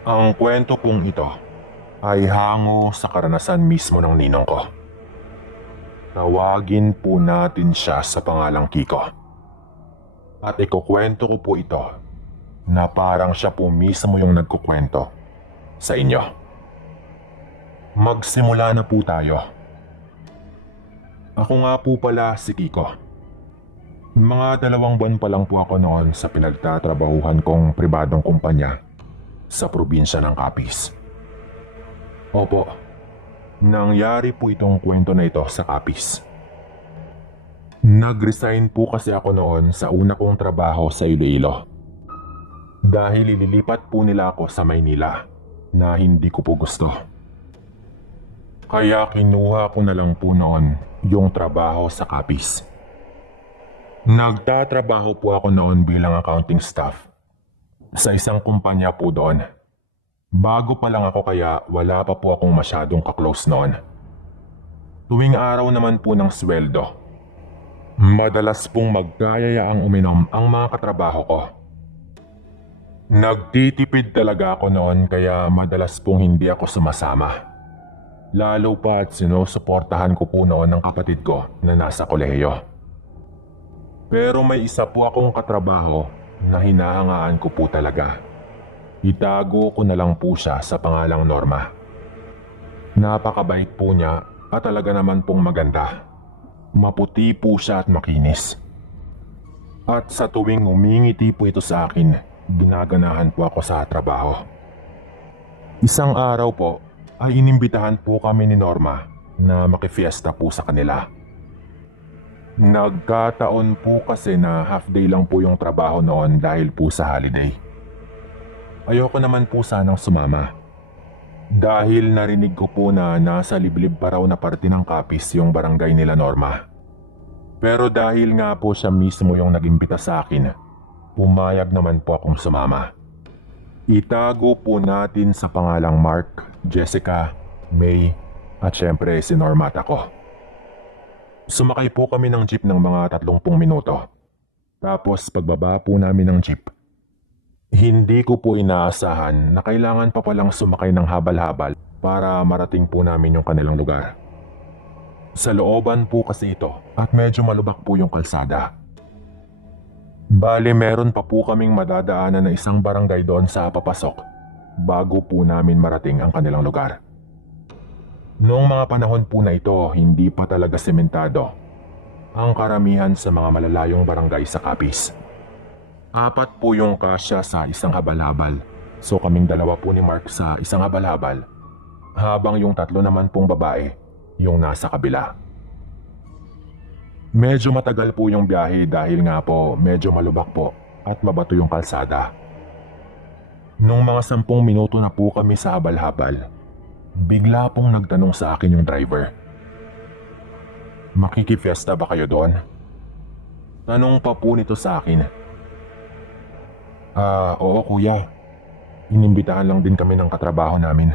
Ang kwento pong ito ay hango sa karanasan mismo ng ninong ko. Tawagin po natin siya sa pangalang Kiko. At ikukwento ko po ito na parang siya po mismo yung nagkukwento sa inyo. Magsimula na po tayo. Ako nga po pala si Kiko. Mga 2 buwan pa lang po ako noon sa pinagtatrabahuhan kong pribadong kumpanya sa probinsya ng Capiz. Opo, nangyari po itong kwento na ito sa Capiz. Nag-resign po kasi ako noon sa una kong trabaho sa Iloilo. Dahil ililipat po nila ako sa Maynila na hindi ko po gusto. Kaya kinuha ko na lang po noon yung trabaho sa Capiz. Nagtatrabaho po ako noon bilang accounting staff sa isang kumpanya po doon. Bago pa lang ako kaya wala pa po akong masyadong kaklose noon. Tuwing araw naman po ng sweldo, madalas pong magkayayaang uminom ang mga katrabaho ko. Nagtitipid talaga ako noon kaya madalas pong hindi ako sumasama. Lalo pa at sinusuportahan ko po noon ang kapatid ko na nasa kolehiyo. Pero may isa po akong katrabaho na hinahangaan ko po talaga. Itago ko na lang po siya sa pangalang Norma. Napakabait po niya at talaga naman pong maganda. Maputi po siya at makinis. At sa tuwing umingiti po ito sa akin, ginaganahan po ako sa trabaho. Isang araw po ay inimbitahan po kami ni Norma na makifiesta po sa kanila. Nagkataon po kasi na half day lang po yung trabaho noon dahil po sa holiday. Ayoko naman po sanang sumama. Dahil narinig ko po na nasa liblib pa raw na parte ng Capiz yung barangay nila Norma. Pero dahil nga po siya mismo yung nag-imbita sa akin, pumayag naman po akong sumama. Itago po natin sa pangalang Mark, Jessica, May, at syempre si Norma at ako. Sumakay po kami ng jeep ng mga 30 minuto. Tapos pagbaba po namin ng jeep, hindi ko po inaasahan na kailangan pa palang sumakay ng habal-habal para marating po namin yung kanilang lugar. Sa looban po kasi ito at medyo malubak po yung kalsada. Bale meron pa po kaming madadaanan na isang barangay doon sa papasok bago po namin marating ang kanilang lugar. Noong mga panahon po na ito, hindi pa talaga sementado ang karamihan sa mga malalayong barangay sa Capiz. 4 po yung kasya sa isang habal-habal. So kaming 2 po ni Mark sa isang habal-habal, habang yung 3 naman pong babae yung nasa kabila. Medyo matagal po yung biyahe dahil nga po medyo malubak po at mabato yung kalsada. Nung mga 10 minuto na po kami sa habal-habal, bigla pong nagtanong sa akin yung driver. "Makikifiesta ba kayo doon?" Tanong pa po nito sa akin. Oo kuya. Inimbitahan lang din kami ng katrabaho namin."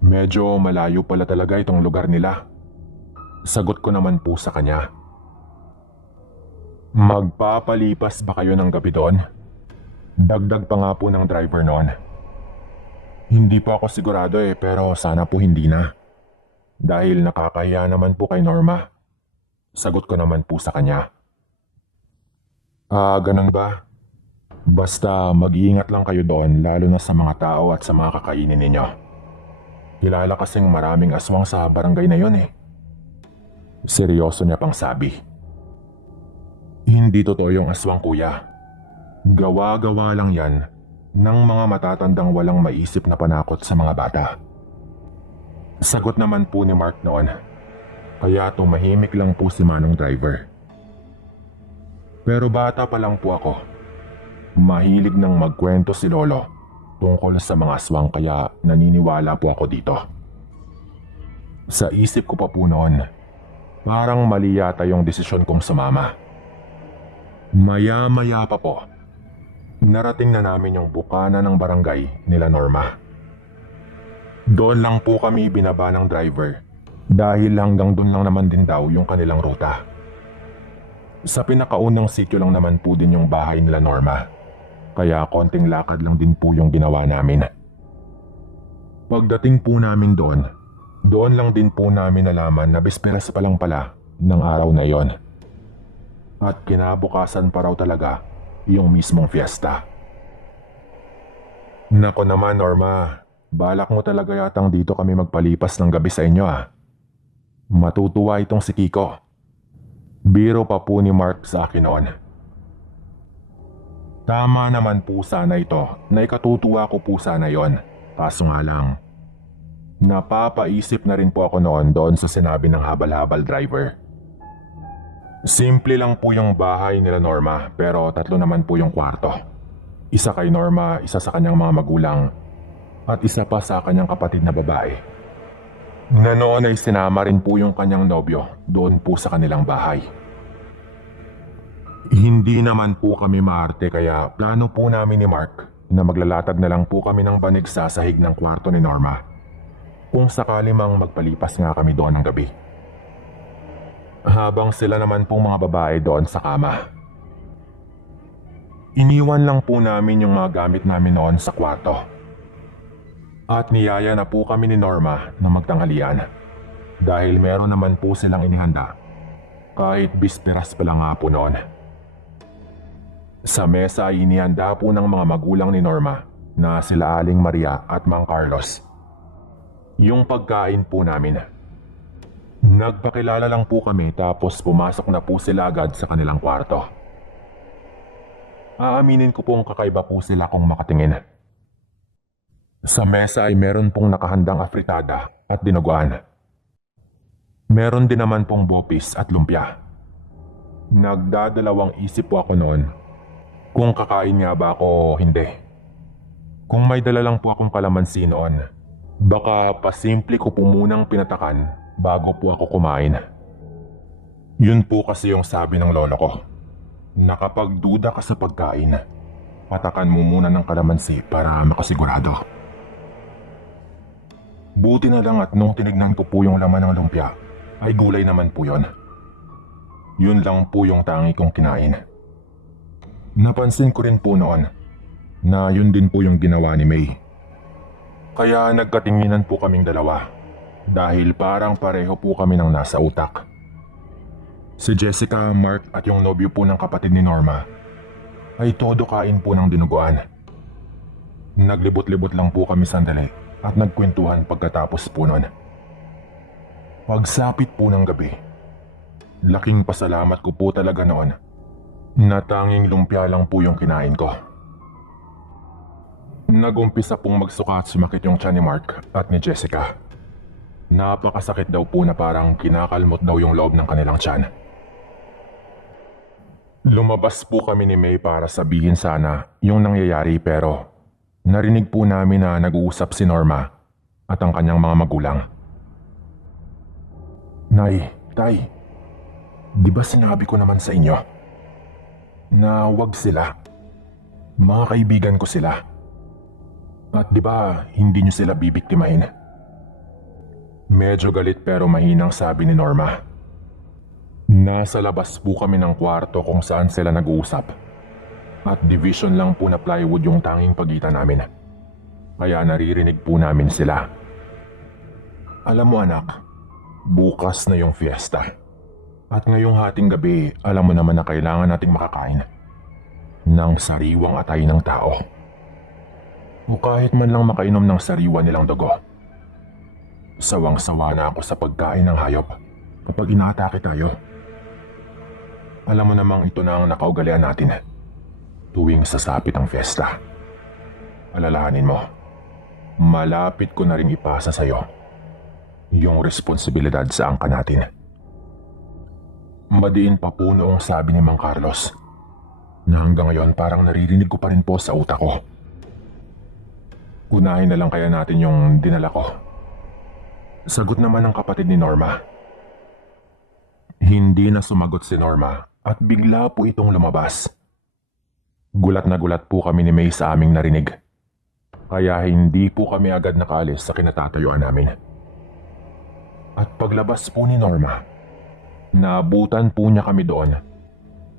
"Medyo malayo pala talaga itong lugar nila." Sagot ko naman po sa kanya. "Magpapalipas ba kayo ng gabi doon?" Dagdag pa nga po ng driver noon. "Hindi pa ako sigurado pero sana po hindi na. Dahil nakakahiya naman po kay Norma." Sagot ko naman po sa kanya. Ganun ba? Basta mag-iingat lang kayo doon lalo na sa mga tao at sa mga kakainin ninyo. Kilala kasing maraming aswang sa barangay na yun Seryoso niya pang sabi. "Hindi totoo yung aswang kuya. Gawa-gawa lang yan ng mga matatandang walang maisip na panakot sa mga bata." Sagot naman po ni Mark noon. Kaya tumahimik lang po si Manong driver. Pero bata pa lang po ako. Mahilig nang magkwento si Lolo tungkol sa mga aswang kaya naniniwala po ako dito. Sa isip ko pa po noon, parang mali yata yung desisyon kong sumama. Maya-maya pa po, narating na namin yung bukana ng barangay nila Norma. Doon lang po kami ibinaba ng driver dahil hanggang doon lang naman din daw yung kanilang ruta. Sa pinakaunang sitio lang naman po din yung bahay nila Norma. Kaya konting lakad lang din po yung ginawa namin. Pagdating po namin doon lang din po namin nalaman na bisperas pa lang pala ng araw na yon. At kinabukasan pa raw talaga yung mismong fiesta. Nako naman Norma, balak mo talaga yatang dito kami magpalipas ng gabi sa inyo ah. Matutuwa itong si Kiko. Biro pa po ni Mark sa akin noon. Tama naman po sana ito na ikatutuwa ko po sana yon. Kaso nga lang, napapaisip na rin po ako noon doon sa sinabi ng habal-habal driver. Simple lang po yung bahay nila Norma pero 3 naman po yung kwarto. Isa kay Norma, isa sa kanyang mga magulang, at isa pa sa kanyang kapatid na babae. Na noon ay sinama rin po yung kanyang nobyo doon po sa kanilang bahay. Hindi naman po kami maarte kaya plano po namin ni Mark na maglalatag na lang po kami ng banig sa sahig ng kwarto ni Norma kung sakali mang magpalipas nga kami doon ng gabi. Habang sila naman pong mga babae doon sa kama. Iniwan lang po namin yung mga gamit namin noon sa kwarto. At niyaya na po kami ni Norma na magtanghalian dahil meron naman po silang inihanda kahit bisperas pa lang nga po noon. Sa mesa ay inihanda po ng mga magulang ni Norma na sila Aling Maria at Mang Carlos. Yung pagkain po namin. Nagpakilala lang po kami tapos pumasok na po sila agad sa kanilang kwarto. Aaminin ko pong kakaiba po sila kung makatingin. Sa mesa ay meron pong nakahandang afritada at dinuguan. Meron din naman pong bopis at lumpia. Nagdadalawang isip po ako noon kung kakain nga ba ako o hindi. Kung may dala lang po akong kalamansi noon, baka pasimple ko po munang pinatakan bago po ako kumain. Yun po kasi yung sabi ng lolo ko, na kapag duda ka sa pagkain, patakan mo muna ng kalamansi para makasigurado. Buti na lang at nung tinignan ko po yung laman ng lumpia, ay gulay naman po yun. Yun lang po yung tangi kong kinain. Napansin ko rin po noon na yun din po yung ginawa ni May. Kaya nagkatinginan po kaming dalawa dahil parang pareho po kami ng nasa utak. Si Jessica, Mark at yung nobyo po ng kapatid ni Norma ay todo kain po ng dinuguan. Naglibot-libot lang po kami sandali at nagkwentuhan pagkatapos po noon. Pagsapit po ng gabi, laking pasalamat ko po talaga noon na tanging lumpia lang po yung kinain ko. Nagumpisa pong magsuka at sumakit yung tiyan ni Mark at ni Jessica. Napakasakit daw po na parang kinakalmot daw yung loob ng kanilang tiyan. Lumabas po kami ni May para sabihin sana yung nangyayari pero narinig po namin na nag-uusap si Norma at ang kanyang mga magulang. Nay, Tay, di ba sinabi ko naman sa inyo na wag sila? Mga kaibigan ko sila. At di ba hindi nyo sila bibiktimahin? Medyo galit pero mahinang sabi ni Norma. Nasa labas po kami ng kwarto kung saan sila nag-uusap. At division lang po na plywood yung tanging pagitan namin. Kaya naririnig po namin sila. Alam mo anak, bukas na yung fiesta. At ngayong hating gabi, alam mo naman na kailangan nating makakain ng sariwang atay ng tao. O kahit man lang makainom ng sariwa nilang dugo. Sawang-sawa na ako sa pagkain ng hayop kapag inaatake tayo. Alam mo namang ito na ang nakaugalian natin tuwing sasapit ang fiesta. Alalahanin mo, malapit ko na rin ipasa sa'yo yung responsibilidad sa angka natin. Madiin pa po noong sabi ni Mang Carlos na hanggang ngayon parang naririnig ko pa rin po sa utak ko. Unahin na lang kaya natin yung dinala ko. Sagot naman ng kapatid ni Norma. Hindi na sumagot si Norma at bigla po itong lumabas. Gulat na gulat po kami ni May sa aming narinig. Kaya hindi po kami agad nakaalis sa kinatatayuan namin. At paglabas po ni Norma, naabutan po niya kami doon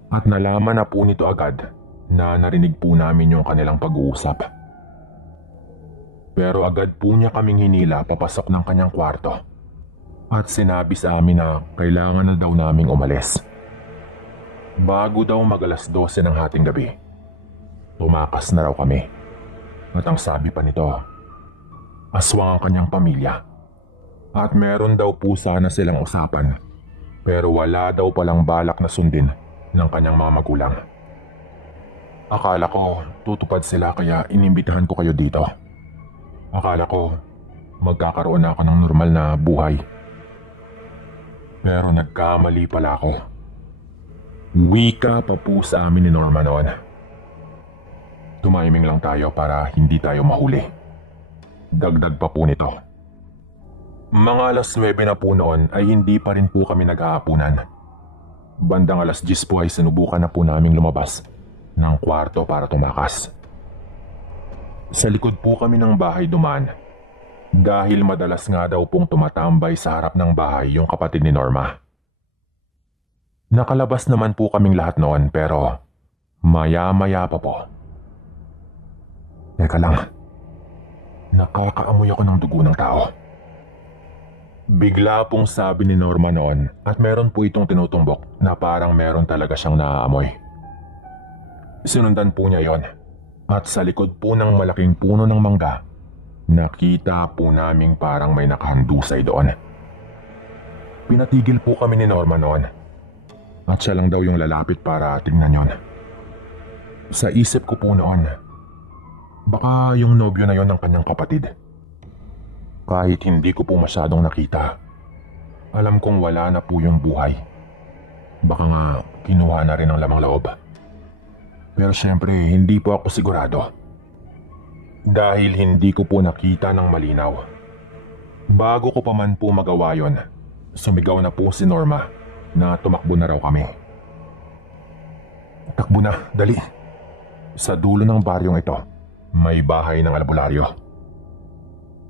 at nalaman na po nito agad na narinig po namin yung kanilang pag-uusap. Pero agad po niya kaming hinila papasok ng kanyang kwarto at sinabi sa amin na kailangan na daw naming umalis. Bago daw mag-alas 12 ng hating gabi, tumakas na raw kami. At ang sabi pa nito, aswang ang kanyang pamilya. At meron daw po sana silang usapan, pero wala daw palang balak na sundin ng kanyang mga magulang. Akala ko tutupad sila kaya inimbitahan ko kayo dito. Akala ko magkakaroon na ako ng normal na buhay. Pero nagkamali pala ako. Wika pa po sa amin ni Norma noon. Tumiming lang tayo para hindi tayo mahuli. Dagdag pa po nito. Mga alas 9 na po noon ay hindi pa rin po kami nag-aapunan. Bandang alas 10 po ay sinubukan na po naming lumabas ng kwarto para tumakas. Sa likod po kami ng bahay dumaan dahil madalas nga daw pong tumatambay sa harap ng bahay yung kapatid ni Norma. Nakalabas naman po kaming lahat noon pero maya-maya pa po. Teka lang, nakakaamoy ako ng dugo ng tao. Bigla pong sabi ni Norma noon at meron po itong tinutumbok na parang meron talaga siyang naaamoy. Sinundan po niya yon at sa likod po ng malaking puno ng mangga, nakita po naming parang may nakahandusay doon. Pinatigil po kami ni Norma noon at siya lang daw yung lalapit para tingnan yon. Sa isip ko po noon, baka yung nobyo na yon ng kanyang kapatid. Kahit hindi ko po masyadong nakita, alam kong wala na po yung buhay. Baka nga kinuha na rin ang lamang loob. Pero syempre hindi po ako sigurado. Dahil hindi ko po nakita ng malinaw. Bago ko pa man po magawa yon, sumigaw na po si Norma na tumakbo na raw kami. Takbo na, dali. Sa dulo ng baryong ito, may bahay ng albularyo.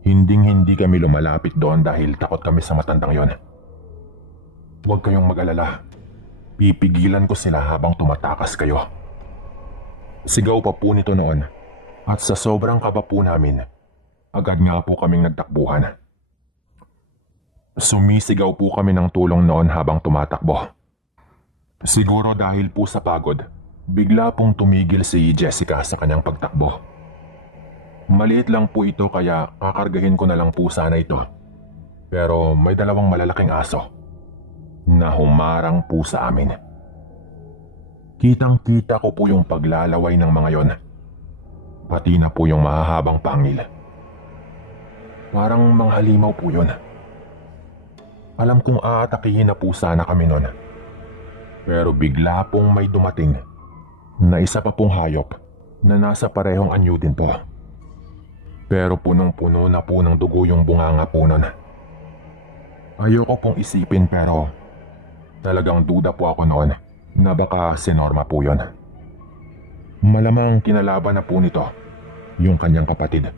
Hinding-hindi kami lumalapit doon dahil takot kami sa matandang yon. Huwag kayong mag-alala. Pipigilan ko sila habang tumatakas kayo. Sigaw pa po nito noon at sa sobrang kaba po namin, agad nga po kaming nagtakbuhan. Sumisigaw po kami ng tulong noon habang tumatakbo. Siguro dahil po sa pagod, bigla pong tumigil si Jessica sa kanyang pagtakbo. Maliit lang po ito kaya kakargahin ko na lang po sana ito. Pero may dalawang malalaking aso na humarang po sa amin. Kitang-kita ko po yung paglalaway ng mga yon. Pati na po yung mahahabang pangil. Parang mga halimaw po yun. Alam kong aatakihin na po sana kami nun. Pero bigla pong may dumating na isa pa pong hayop na nasa parehong anyo din po. Pero punong-puno na po ng dugo yung bunganga po nun. Ayoko pong isipin pero talagang duda po ako noon na baka si Norma po yun. Malamang kinalaban na po nito yung kanyang kapatid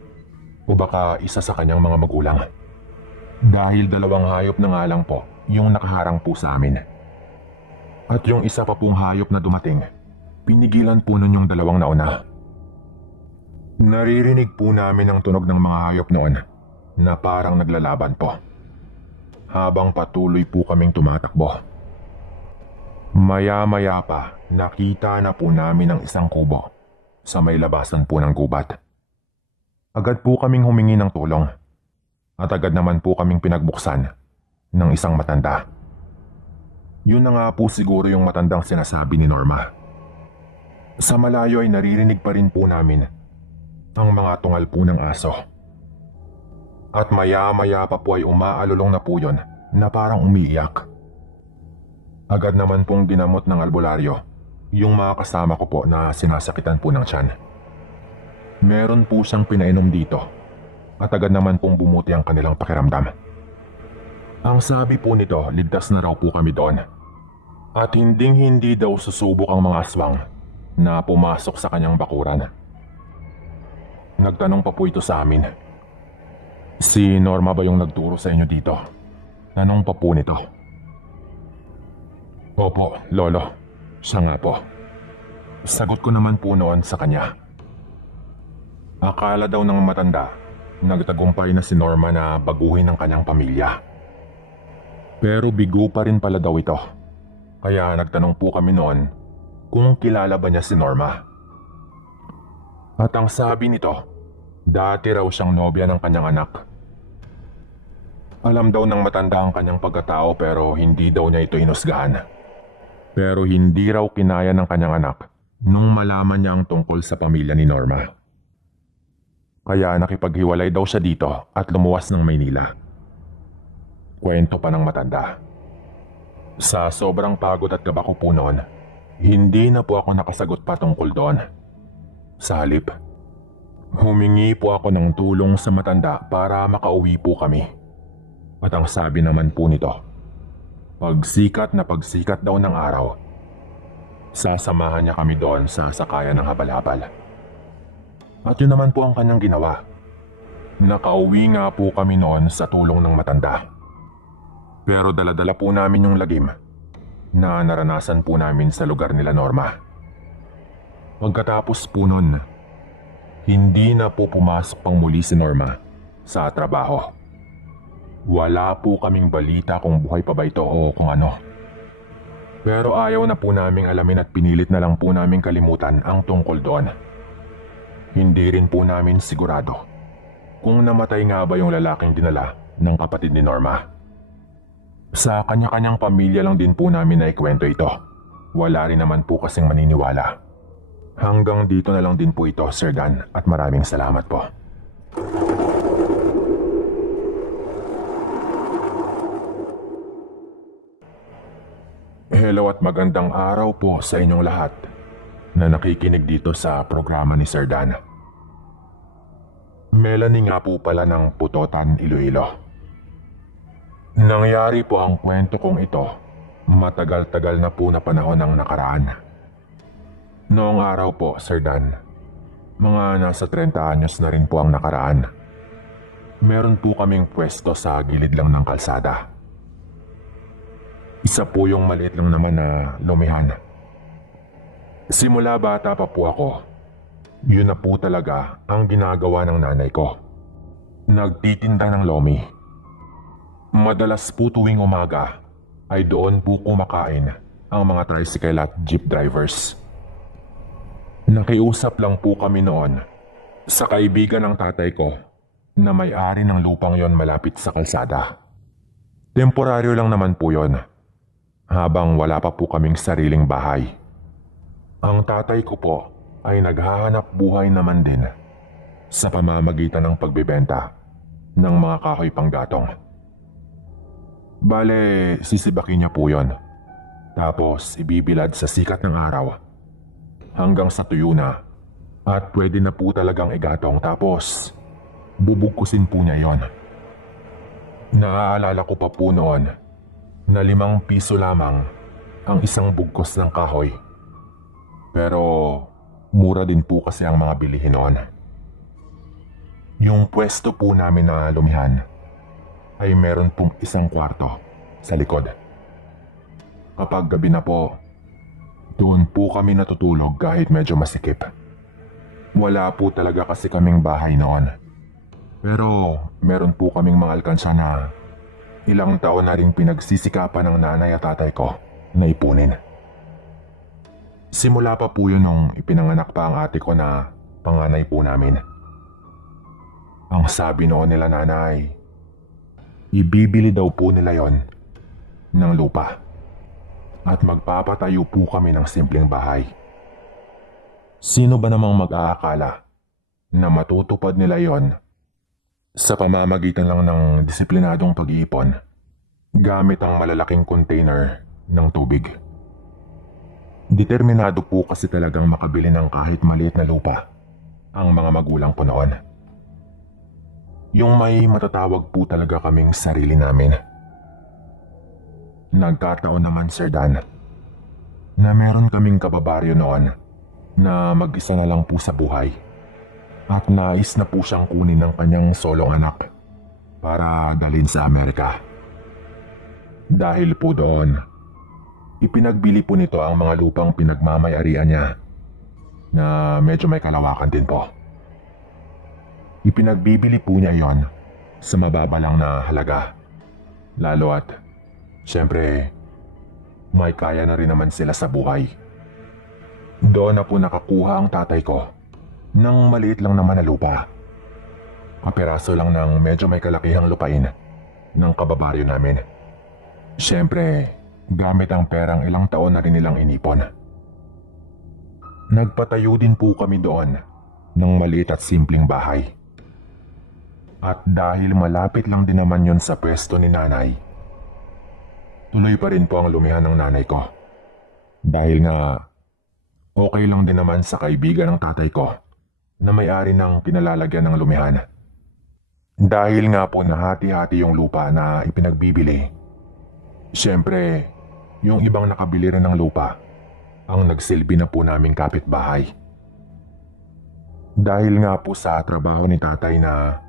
o baka isa sa kanyang mga magulang. Dahil dalawang hayop na nga lang po yung nakaharang po sa amin. At yung isa pa pong hayop na dumating, pinigilan po nun yung dalawang nauna. Naririnig po namin ang tunog ng mga hayop noon na parang naglalaban po. Habang patuloy po kaming tumatakbo. Maya-maya pa nakita na po namin ang isang kubo sa may labasan po ng gubat. Agad po kaming humingi ng tulong at agad naman po kaming pinagbuksan ng isang matanda. Yun na nga po siguro yung matandang sinasabi ni Norma. Sa malayo ay naririnig pa rin po namin ang mga tungal po ng aso. At maya-maya pa po ay umaalulong na po yun na parang umiiyak. Agad naman pong dinamot ng albularyo yung mga kasama ko po na sinasakitan po ng tiyan. Meron po siyang pinainom dito at agad naman pong bumuti ang kanilang pakiramdam. Ang sabi po nito, ligtas na raw po kami doon. At hinding-hindi daw susubok ang mga aswang na pumasok sa kanyang bakuran. Nagtanong pa po ito sa amin. Si Norma ba yung nagturo sa inyo dito? Tanong pa po nito. Opo, Lolo. Siya nga po. Sagot ko naman po noon sa kanya. Akala daw ng matanda, nagtagumpay na si Norma na baguhin ang kanyang pamilya. Pero bigo pa rin pala daw ito. Kaya nagtanong po kami noon kung kilala ba niya si Norma. At ang sabi nito, dati raw siyang nobya ng kanyang anak. Alam daw ng matanda ang kanyang pagkatao pero hindi daw niya ito inusgahan. Pero hindi raw kinaya ng kanyang anak nung malaman niya ang tungkol sa pamilya ni Norma. Kaya nakipaghiwalay daw siya dito at lumuwas ng Maynila. Kwento pa ng matanda. Sa sobrang pagod at kaba ko po noon, hindi na po ako nakasagot pa tungkol doon. Sa halip, humingi po ako ng tulong sa matanda para makauwi po kami. At ang sabi naman po nito, pagsikat na pagsikat daw ng araw, sasamahan niya kami doon sa sakayan ng habal-habal. At yun naman po ang kanyang ginawa. Nakauwi nga po kami noon sa tulong ng matanda. Pero dala-dala po namin yung lagim na naranasan po namin sa lugar nila Norma. Pagkatapos po nun, hindi na po pumasok pang muli si Norma sa trabaho. Wala po kaming balita kung buhay pa ba ito o kung ano. Pero ayaw na po naming alamin at pinilit na lang po naming kalimutan ang tungkol doon. Hindi rin po namin sigurado kung namatay nga ba yung lalaking dinala ng kapatid ni Norma. Sa kanya-kanyang pamilya lang din po namin na ikwento ito. Wala rin naman po kasing maniniwala. Hanggang dito na lang din po ito, Sir Dan, at maraming salamat po. Hello at magandang araw po sa inyong lahat na nakikinig dito sa programa ni Sir Dan. Melanie nga po pala ng Putotan, Iloilo. Nangyari po ang kwento kong ito matagal-tagal na po na panahon ang nakaraan. Noong araw po, Sir Dan, mga nasa 30 anyos na rin po ang nakaraan. Meron po kaming pwesto sa gilid lang ng kalsada. Isa po yung maliit lang naman na lumihan. Simula bata pa po ako, yun na po talaga ang ginagawa ng nanay ko. Nagtitinda ng lomi. Madalas po tuwing umaga ay doon po kumakain ang mga tricycle at jeep drivers. Nakiusap lang po kami noon sa kaibigan ng tatay ko na may-ari ng lupang yon malapit sa kalsada. Temporaryo lang naman po yon, habang wala pa po kaming sariling bahay. Ang tatay ko po ay naghahanap buhay naman din sa pamamagitan ng pagbebenta ng mga kahoy panggatong. Bale, sisibakin niya po yon. Tapos ibibilad sa sikat ng araw hanggang sa tuyo na at pwede na po talagang igatong tapos bubugkusin po niya yon. Naaalala ko pa po noon na 5 piso lamang ang isang bugkos ng kahoy. Pero mura din po kasi ang mga bilihin noon. Yung pwesto po namin na lumihan ay meron pong isang kwarto sa likod. Kapag gabi na po, doon po kami natutulog kahit medyo masikip. Wala po talaga kasi kaming bahay noon. Pero meron po kaming mga alkansya na ilang taon na rin pinagsisikapan ng nanay at tatay ko na ipunin. Simula pa po yun nung ipinanganak pa ang ate ko na panganay po namin. Ang sabi noon nila nanay, ibibili daw po nila yon ng lupa at magpapatayo po kami ng simpleng bahay. Sino ba namang mag-aakala na matutupad nila yon sa pamamagitan lang ng disiplinadong pag-iipon gamit ang malalaking container ng tubig. Determinado po kasi talagang makabili ng kahit maliit na lupa ang mga magulang po noon. Yung may matatawag po talaga kaming sarili namin. Nagkataon naman, Sir Dan, na meron kaming kababaryo noon na mag-isa na lang po sa buhay at nais na po siyang kunin ng kanyang solong anak para dalhin sa Amerika. Dahil po doon, ipinagbili po nito ang mga lupang pinagmamay-arian niya na medyo may kalawakan din po. Ipinagbibili po niya iyon sa mababa lang na halaga. Lalo at, syempre, may kaya na rin naman sila sa buhay. Doon na po nakakuha ang tatay ko ng maliit lang naman na lupa. Kapiraso lang ng medyo may kalakihang lupain ng kababaryo namin. Syempre, gamit ang perang ilang taon na rin nilang inipon. Nagpatayo din po kami doon ng maliit at simpleng bahay. At dahil malapit lang din naman yon sa pwesto ni nanay, tuloy pa rin po ang lumihan ng nanay ko. Dahil nga, okay lang din naman sa kaibigan ng tatay ko na may-ari ng pinalalagyan ng lumihan. Dahil nga po nahati-hati yung lupa na ipinagbibili, syempre, yung ibang nakabili rin ng lupa ang nagsilbi na po naming kapitbahay. Dahil nga po sa trabaho ni tatay na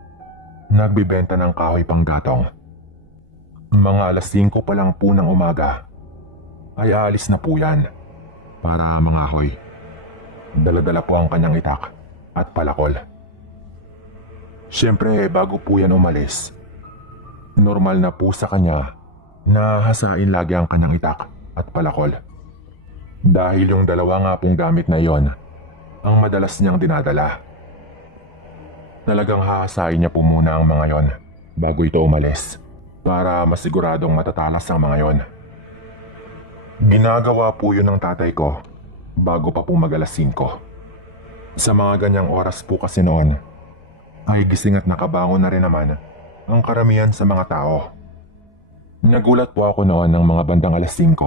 nagbibenta ng kahoy panggatong, mga alas 5 pa lang po ng umaga ay alis na po yan para mangahoy. Dala-dala po ang kanyang itak at palakol. Siyempre, bago po yan umalis, normal na po sa kanya na hasain lagi ang kanyang itak at palakol. Dahil yung dalawa nga pong gamit na yon ang madalas niyang dinadala. Talagang hahasain niya po muna ang mga yon bago ito umalis para masiguradong matatalas ang mga yon. Ginagawa po yun ng tatay ko bago pa po mag-alas 5. Sa mga ganyang oras po kasi noon, ay gising at nakabangon na rin naman ang karamihan sa mga tao. Nagulat po ako noon ng mga bandang alas 5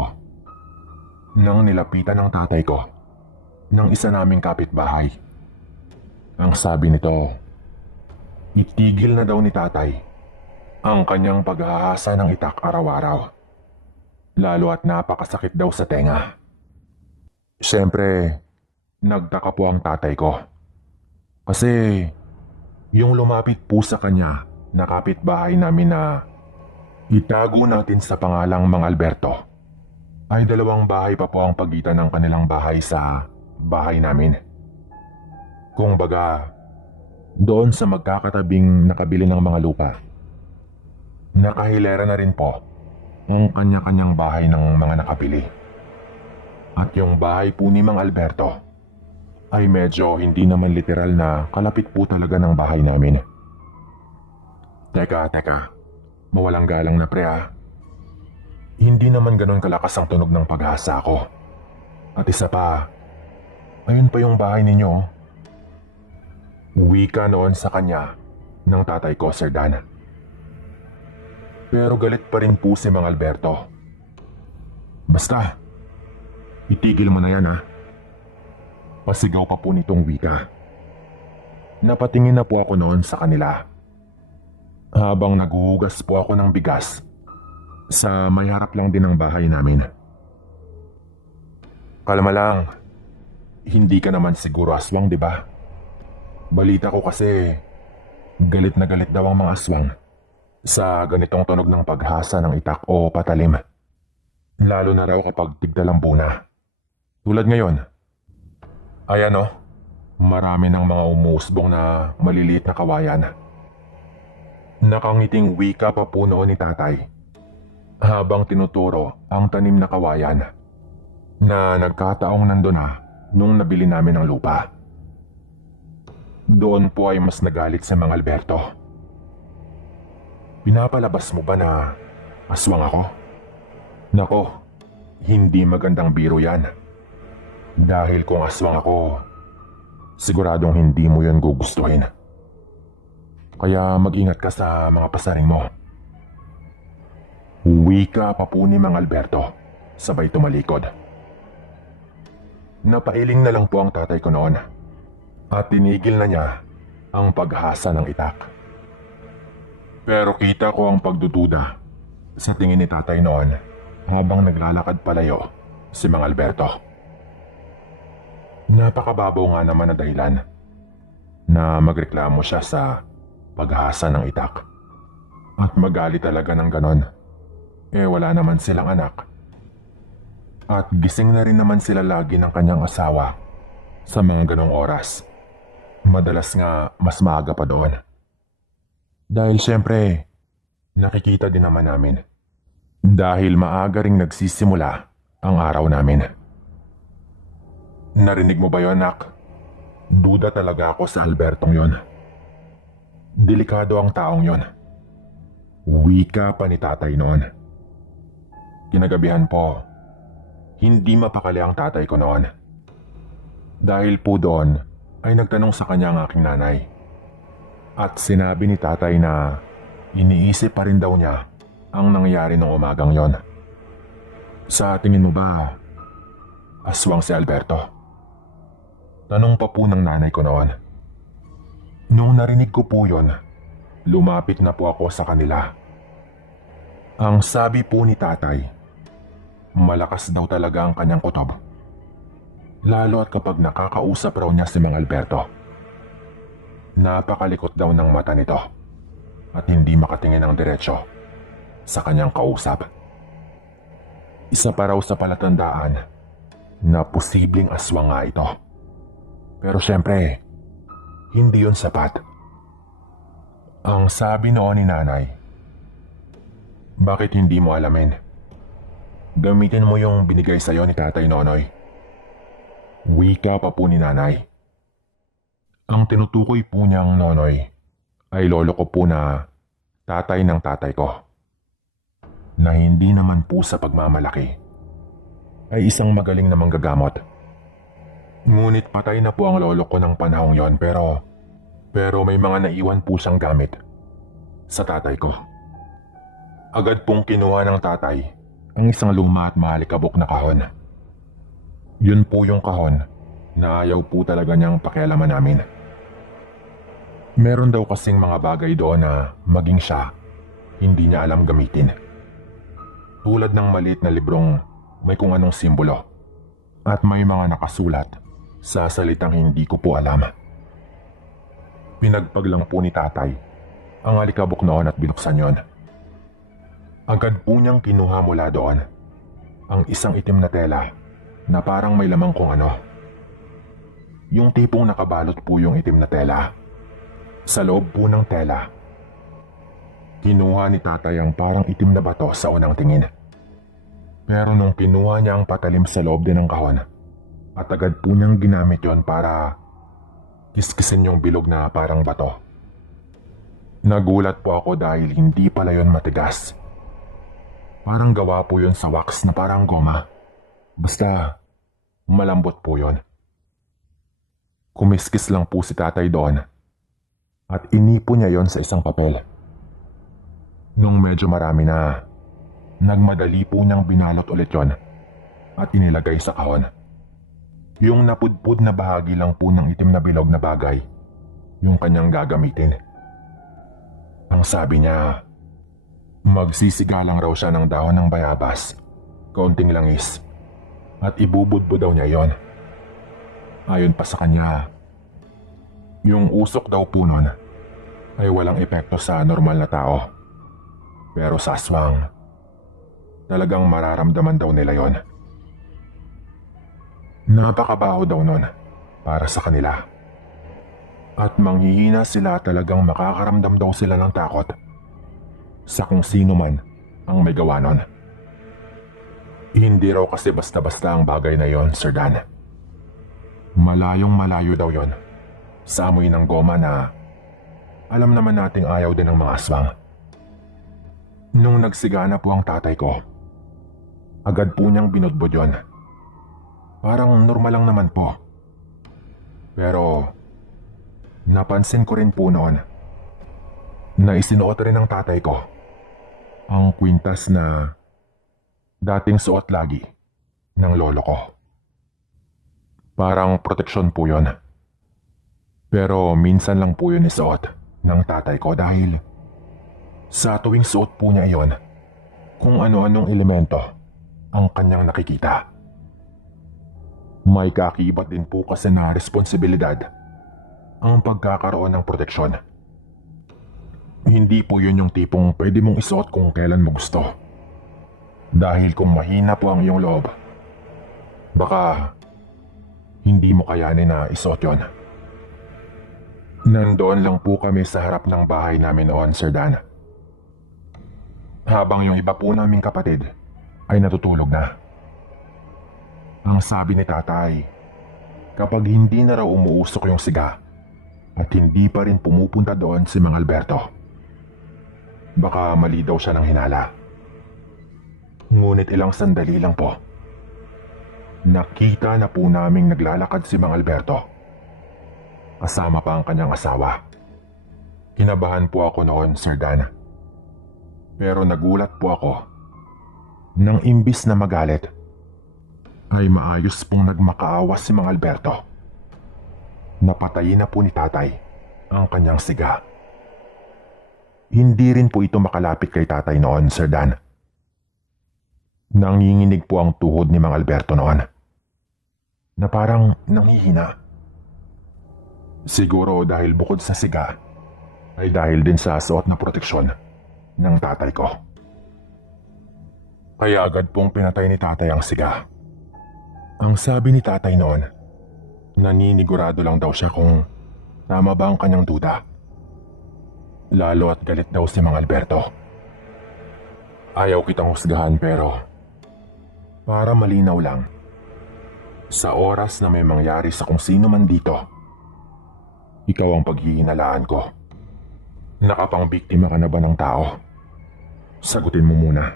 nang nilapitan ng tatay ko ng isa naming kapitbahay. Ang sabi nito, itigil na daw ni tatay ang kanyang paghahasa ng itak araw-araw. Lalo at napakasakit daw sa tenga. Siyempre, nagtaka po ang tatay ko. Kasi yung lumapit po sa kanya na kapitbahay namin na itago natin sa pangalang Mang Alberto, ay 2 bahay pa po ang pagitan ng kanilang bahay sa bahay namin. Kung baga, doon sa magkakatabing nakabili ng mga lupa, nakahilera na rin po ang kanya-kanyang bahay ng mga nakabili. At yung bahay po ni Mang Alberto ay medyo hindi naman literal na kalapit po talaga ng bahay namin. Teka, mawalang galang na pre ah. Hindi naman ganon kalakas ang tunog ng paghasa ko. At isa pa, ayun pa yung bahay ninyo. Wika noon sa kanya ng tatay ko, Sir Dan. Pero galit pa rin po si Mang Alberto. Basta, itigil mo na yan ah. Pasigaw pa po nitong wika. Napatingin na po ako noon sa kanila habang naghuhugas po ako ng bigas sa may harap lang din ng bahay namin. Kalma lang, hindi ka naman siguro aswang, di ba? Balita ko kasi galit na galit daw ang mga aswang sa ganitong tunog ng paghasa ng itak o patalim. Lalo na raw kapag tigdalambo na. Tulad ngayon. Ay ano, marami ng mga umuusbong na maliliit na kawayan. Nakangiting wika pa po noon ni tatay habang tinuturo ang tanim na kawayan na nagkataong nandun na nung nabili namin ang lupa. Doon po ay mas nagalit si Mang Alberto. Pinapalabas mo ba na aswang ako? Nako, hindi magandang biro yan. Dahil kung aswang ako, siguradong hindi mo yan gugustuhin. Kaya mag-ingat ka sa mga pasaring mo. Wika pa po ni Mang Alberto, sabay tumalikod. Napailing na lang po ang tatay ko noon at tinigil na niya ang paghasa ng itak. Pero kita ko ang pagdududa sa tingin ni tatay noon habang naglalakad palayo si Mang Alberto. Napakababaw nga naman na dahilan na magreklamo siya sa paghasa ng itak. At magalit talaga ng ganon. Wala naman silang anak. At gising na rin naman sila lagi ng kanyang asawa sa mga ganong oras. Madalas nga mas maaga pa doon. Dahil syempre, nakikita din naman namin. Dahil maaga ring nagsisimula ang araw namin. Narinig mo ba yon, anak? Duda talaga ako sa Albertong yon. Delikado ang taong yon. Wika pa ni tatay noon. Kinagabihan po, hindi mapakali ang tatay ko noon. Dahil po doon ay nagtanong sa kanya ang aking nanay. At sinabi ni tatay na iniisip pa rin daw niya ang nangyari ng umagang yon. Sa tingin mo ba, aswang si Alberto? Tanong pa po ng nanay ko noon. Nung narinig ko po yon, lumapit na po ako sa kanila. Ang sabi po ni tatay, malakas daw talaga ang kanyang kutob. Lalo at kapag nakakausap raw niya si Mang Alberto. Napakalikot daw ng mata nito at hindi makatingin ng diretsyo sa kanyang kausap. Isa pa raw sa palatandaan na posibleng aswang nga ito. Pero syempre, hindi yun sapat. Ang sabi noon ni nanay, bakit hindi mo alamin? Gamitin mo yung binigay sa'yo ni Tatay Nonoy. Wika pa po ni nanay. Ang tinutukoy po niyang Nonoy ay lolo ko po na tatay ng tatay ko. Na hindi naman po sa pagmamalaki ay isang magaling na manggagamot. Ngunit patay na po ang lolo ko ng panahong yon pero may mga naiwan po siyang gamit sa tatay ko. Agad pong kinuha ng tatay ang isang luma at malikabok na kahon. Yun po yung kahon na ayaw po talaga niyang pakialaman namin. Meron daw kasing mga bagay doon na maging siya hindi niya alam gamitin. Tulad ng maliit na librong may kung anong simbolo at may mga nakasulat sa salitang hindi ko po alam. Pinagpag lang po ni tatay ang alikabok noon at binuksan yon. Agad po niyang kinuha mula doon ang isang itim na tela na parang may lamang kung ano. Yung tipong nakabalot po yung itim na tela. Sa loob po ng tela, kinuha ni tatay ang parang itim na bato sa unang tingin. Pero nung kinuha niya ang patalim sa loob din ng kahon, at agad po niyang ginamit yon para kiskisin yung bilog na parang bato. Nagulat po ako dahil hindi pala yon matigas. Parang gawa po yon sa wax na parang goma. Basta malambot po yon. Kumiskis lang po si tatay doon at inipo niya yon sa isang papel. Nung medyo marami na, nagmadali po niyang binalot ulit yon at inilagay sa kahon. Yung napudpud na bahagi lang po ng itim na bilog na bagay, yung kanyang gagamitin. Ang sabi niya, magsisiga lang raw siya ng dahon ng bayabas, kaunting langis, at ibubudbud daw niya yon. Ayon pa sa kanya, yung usok daw po nun ay walang epekto sa normal na tao. Pero sa aswang, talagang mararamdaman daw nila yon. Napakabaho daw nun para sa kanila. At manghihina sila, talagang makakaramdam daw sila ng takot sa kung sino man ang may gawa nun. Hindi raw kasi basta-basta ang bagay na yon, Sir Dan. Malayong malayo daw yon sa amoy ng goma na alam naman nating ayaw din ng mga aswang. Nung nagsigana po ang tatay ko, agad po niyang binudbud yon. Parang normal lang naman po. Pero napansin ko rin po noon na isinuot rin ng tatay ko ang kwintas na dating suot lagi ng lolo ko. Parang proteksyon po yon. Pero minsan lang po yun isuot ng tatay ko dahil sa tuwing suot po niya iyon, kung ano-anong elemento ang kanyang nakikita. May kakibat din po kasi na responsibilidad ang pagkakaroon ng proteksyon. Hindi po yun yung tipong pwede mong isuot kung kailan mo gusto. Dahil kung mahina po ang iyong loob, baka Hindi mo kayanin na isuot yun. Nandoon lang po kami sa harap ng bahay namin noon, Sir Dan. Habang yung iba po naming kapatid ay natutulog na. Ang sabi ni tatay, kapag hindi na raw umuusok yung siga at hindi pa rin pumupunta doon si Mang Alberto, baka mali daw siya ng hinala. Ngunit ilang sandali lang po, nakita na po naming naglalakad si Mang Alberto. Kasama pa ang kanyang asawa. Kinabahan po ako noon, Sir Dan. Pero nagulat po ako nang imbis na magalit, ay maayos pong nagmakaawa si Mang Alberto. Napatayin na po ni tatay ang kanyang siga. Hindi rin po ito makalapit kay tatay noon, Sir Dan. Nanginginig po ang tuhod ni Mang Alberto noon, na parang nanghihina. Siguro dahil bukod sa siga, ay dahil din sa suot na proteksyon ng tatay ko. Kaya agad pong pinatay ni tatay ang siga. Ang sabi ni tatay noon, naninigurado lang daw siya kung tama ba ang kanyang duda. Lalo at galit daw si Mang Alberto. Ayaw kitang husgahan pero para malinaw lang, sa oras na may mangyari sa kung sino man dito, ikaw ang paghihinalaan ko. Nakapang-biktima ka na ba ng tao? Sagutin mo muna.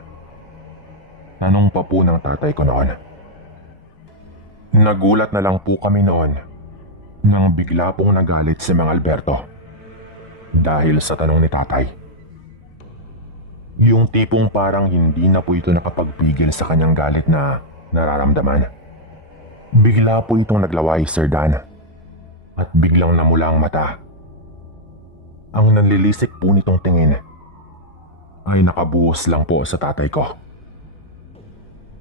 Tanong pa po ng tatay ko noon. Nagulat na lang po kami noon nang bigla pong nagalit si Mang Alberto dahil sa tanong ni tatay. Yung tipong parang hindi na po ito nakapagpigil sa kanyang galit na nararamdaman. Bigla po itong naglaway, Sir Dan, at biglang namula ang mata. Ang nanlilisik po nitong tingin ay nakabuhos lang po sa tatay ko.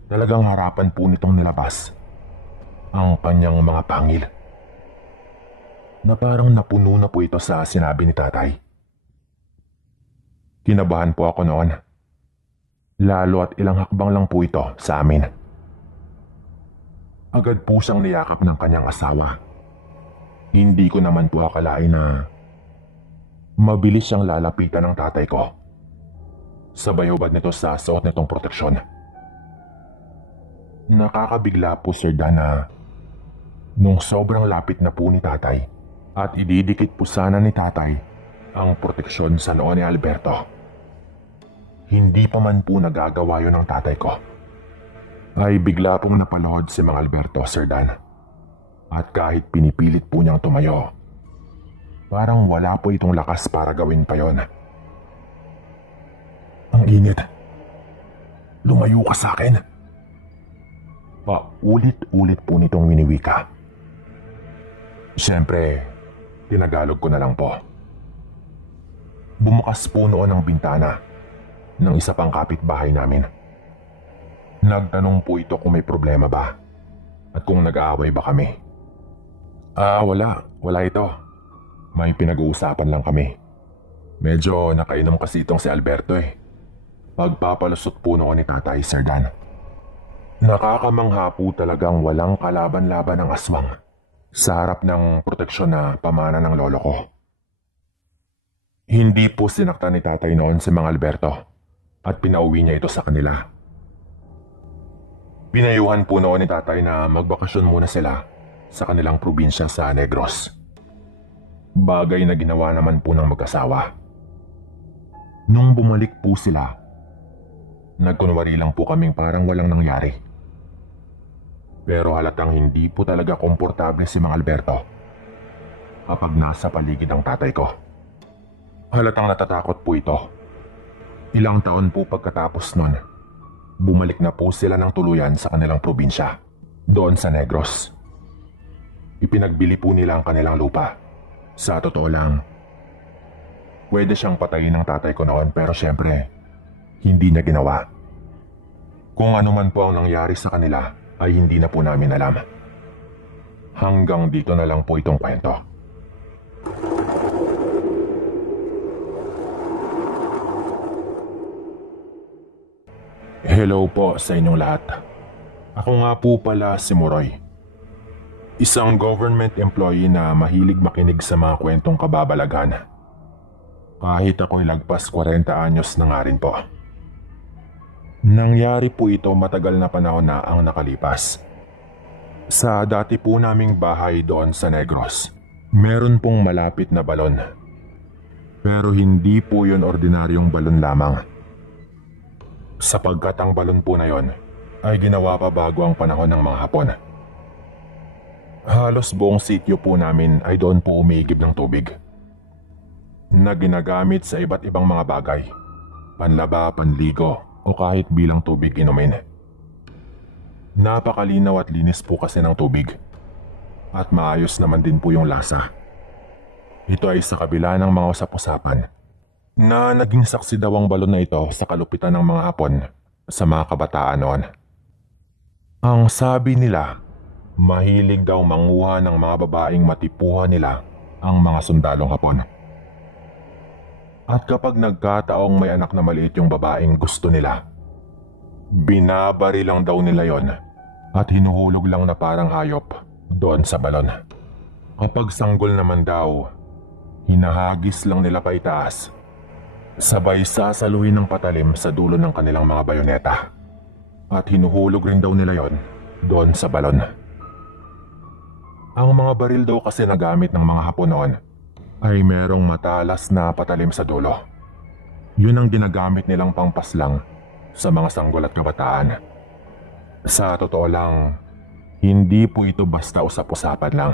Talagang harapan po nitong nilabas ang kanyang mga pangil, na parang napuno na po ito sa sinabi ni tatay. Kinabahan po ako noon, lalo at ilang hakbang lang po ito sa amin. Agad po siyang niyakap ng kanyang asawa. Hindi ko naman po akalain na mabilis siyang lalapitan ng tatay ko. Sabay hubad nito sa suot nitong proteksyon. Nakakabigla po, Sir Dan, na nung sobrang lapit na po ni tatay at ididikit po sana ni tatay ang proteksyon sa noo ni Alberto, hindi pa man po nagagawa yun ng tatay ko, ay bigla pong napaluhod si Mang Alberto, Sir Dan. At kahit pinipilit po niyang tumayo, parang wala po itong lakas para gawin pa yon. Ang init. Lumayo ka sa akin. Paulit-ulit po nitong winiwika. Siyempre, tinagalog ko na lang po. Bumukas po noon ang bintana ng isa pang kapitbahay namin. Nagtanong po ito kung may problema ba at kung nag-aaway ba kami. Wala ito. May pinag-uusapan lang kami. Medyo nakainom kasi itong si Alberto eh. Pagpapalusot po noon ni tatay, Sir Dan. Nakakamangha po talagang walang kalaban-laban ng aswang sa harap ng proteksyon na pamana ng lolo ko. Hindi po sinaktan ni tatay noon si Mang Alberto at pinauwi niya ito sa kanila. Pinayuhan po noon ni tatay na magbakasyon muna sila sa kanilang probinsya sa Negros. Bagay na ginawa naman po ng mag-asawa. Nung bumalik po sila, nagkunwari lang po kaming parang walang nangyari. Pero halatang hindi po talaga komportable si Mang Alberto kapag nasa paligid ang tatay ko. Halatang natatakot po ito. Ilang taon po pagkatapos nun, bumalik na po sila ng tuluyan sa kanilang probinsya, doon sa Negros. Ipinagbili po nila ang kanilang lupa. Sa totoo lang, pwede siyang patayin ng tatay ko noon pero syempre, hindi niya ginawa. Kung ano man po ang nangyari sa kanila ay hindi na po namin alam. Hanggang dito na lang po itong kwento. Hello po sa inyong lahat. Ako nga po pala si Moroy. Isang government employee na mahilig makinig sa mga kwentong kababalaghan. Kahit ako'y lagpas 40 anyos na nga rin po. Nangyari po ito matagal na panahon na ang nakalipas. Sa dati po naming bahay doon sa Negros, meron pong malapit na balon. Pero hindi po yun ordinaryong balon lamang. Sapagkat ang balon po na yon ay ginawa pa bago ang panahon ng mga Hapon. Halos buong sityo po namin ay doon po umiigib ng tubig na ginagamit sa iba't ibang mga bagay, panlaba, panligo o kahit bilang tubig inumin. Napakalinaw at linis po kasi ng tubig at maayos naman din po yung lasa. Ito ay sa kabila ng mga usap-usapan na naging saksi daw ang balon na ito sa kalupitan ng mga Hapon sa mga kabataan noon. Ang sabi nila, mahilig daw manguha ng mga babaeng matipuhan nila ang mga sundalong Hapon. At kapag nagkataong may anak na maliit yung babaeng gusto nila, binabari lang daw nila yon at hinuhulog lang na parang hayop doon sa balon. Kapag sanggol naman daw, hinahagis lang nila pa itaas, sabay sasaluhin ng patalim sa dulo ng kanilang mga bayoneta at hinuhulog rin daw nila yon doon sa balon. Ang mga baril daw kasi na gamit ng mga Hapon noon ay merong matalas na patalim sa dulo. Yun ang ginagamit nilang pangpaslang sa mga sanggol at kabataan. Sa totoo lang, hindi po ito basta usap-usapan lang.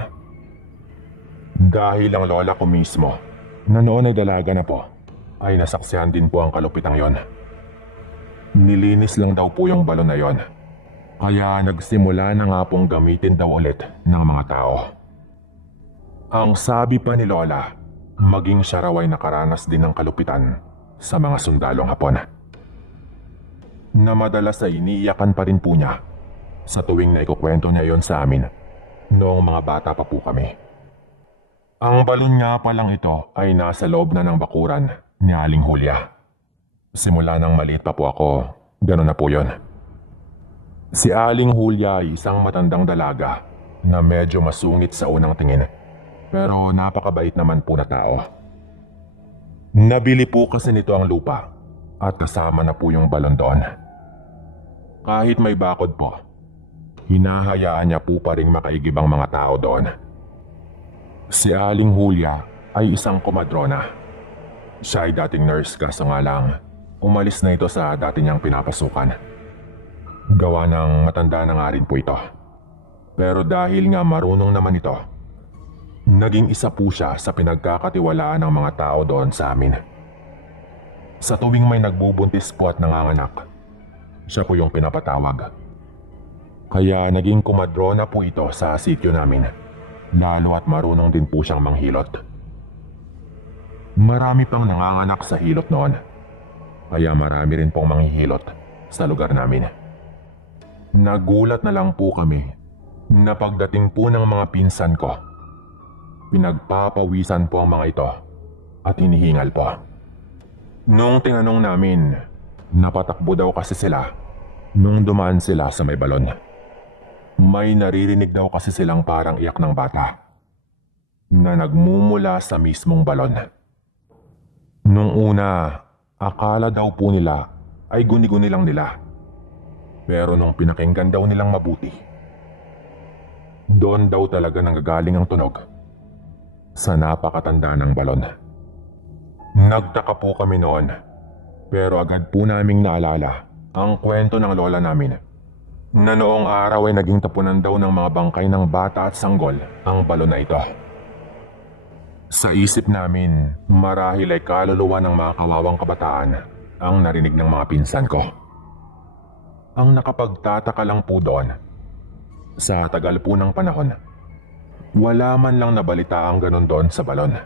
Dahil ang lola ko mismo, na noon ay dalaga na po, ay nasaksihan din po ang kalupitang yon. Nilinis lang daw po yung balon na yon. Kaya nagsimula na nga pong gamitin daw ulit ng mga tao. Ang sabi pa ni Lola, maging siya raw ay nakaranas din ng kalupitan sa mga sundalong Hapon. Na madalas ay iniiyakan pa rin po niya sa tuwing naikukwento niya yon sa amin noong mga bata pa po kami. Ang balon nga pa lang ito ay nasa loob na ng bakuran ni Aling Julia. Simula nang maliit pa po ako, gano'n na po yon. Si Aling Julia ay isang matandang dalaga na medyo masungit sa unang tingin, pero napakabait naman po na tao. Nabili po kasi nito ang lupa at kasama na po yung balon doon. Kahit may bakod po, hinahayaan niya po pa rin makaigib ang mga tao doon. Si Aling Julia ay isang komadrona. Siya ay dating nurse kaso nga lang umalis na ito sa dati niyang pinapasukan. Gawa ng matanda na nga rin po ito. Pero dahil nga marunong naman ito, naging isa po siya sa pinagkakatiwalaan ng mga tao doon sa amin. Sa tuwing may nagbubuntis po at nanganganak, siya po yung pinapatawag. Kaya naging komadrona po ito sa sityo namin, lalo at marunong din po siyang manghilot. Marami pang nanganganak sa hilot noon, kaya marami rin pong manghihilot sa lugar namin. Nagulat na lang po kami na pagdating po ng mga pinsan ko, pinagpapawisan po ang mga ito at hinihingal po. Nung tinanong namin, napatakbo daw kasi sila nung dumaan sila sa may balon. May naririnig daw kasi silang parang iyak ng bata na nagmumula sa mismong balon. Nung una, akala daw po nila ay guni-guni lang nila. Pero nung pinakinggan daw nilang mabuti, doon daw talaga nanggagaling ang tunog sa napakatanda ng balon. Nagtaka po kami noon, pero agad po naming naalala ang kwento ng lola namin na noong araw ay naging tapunan daw ng mga bangkay ng bata at sanggol ang balon na ito. Sa isip namin, marahil ay kaluluwa ng mga kawawang kabataan ang narinig ng mga pinsan ko. Ang nakapagtataka lang po doon, sa tagal po ng panahon, wala man lang nabalita ang ganun doon sa balon.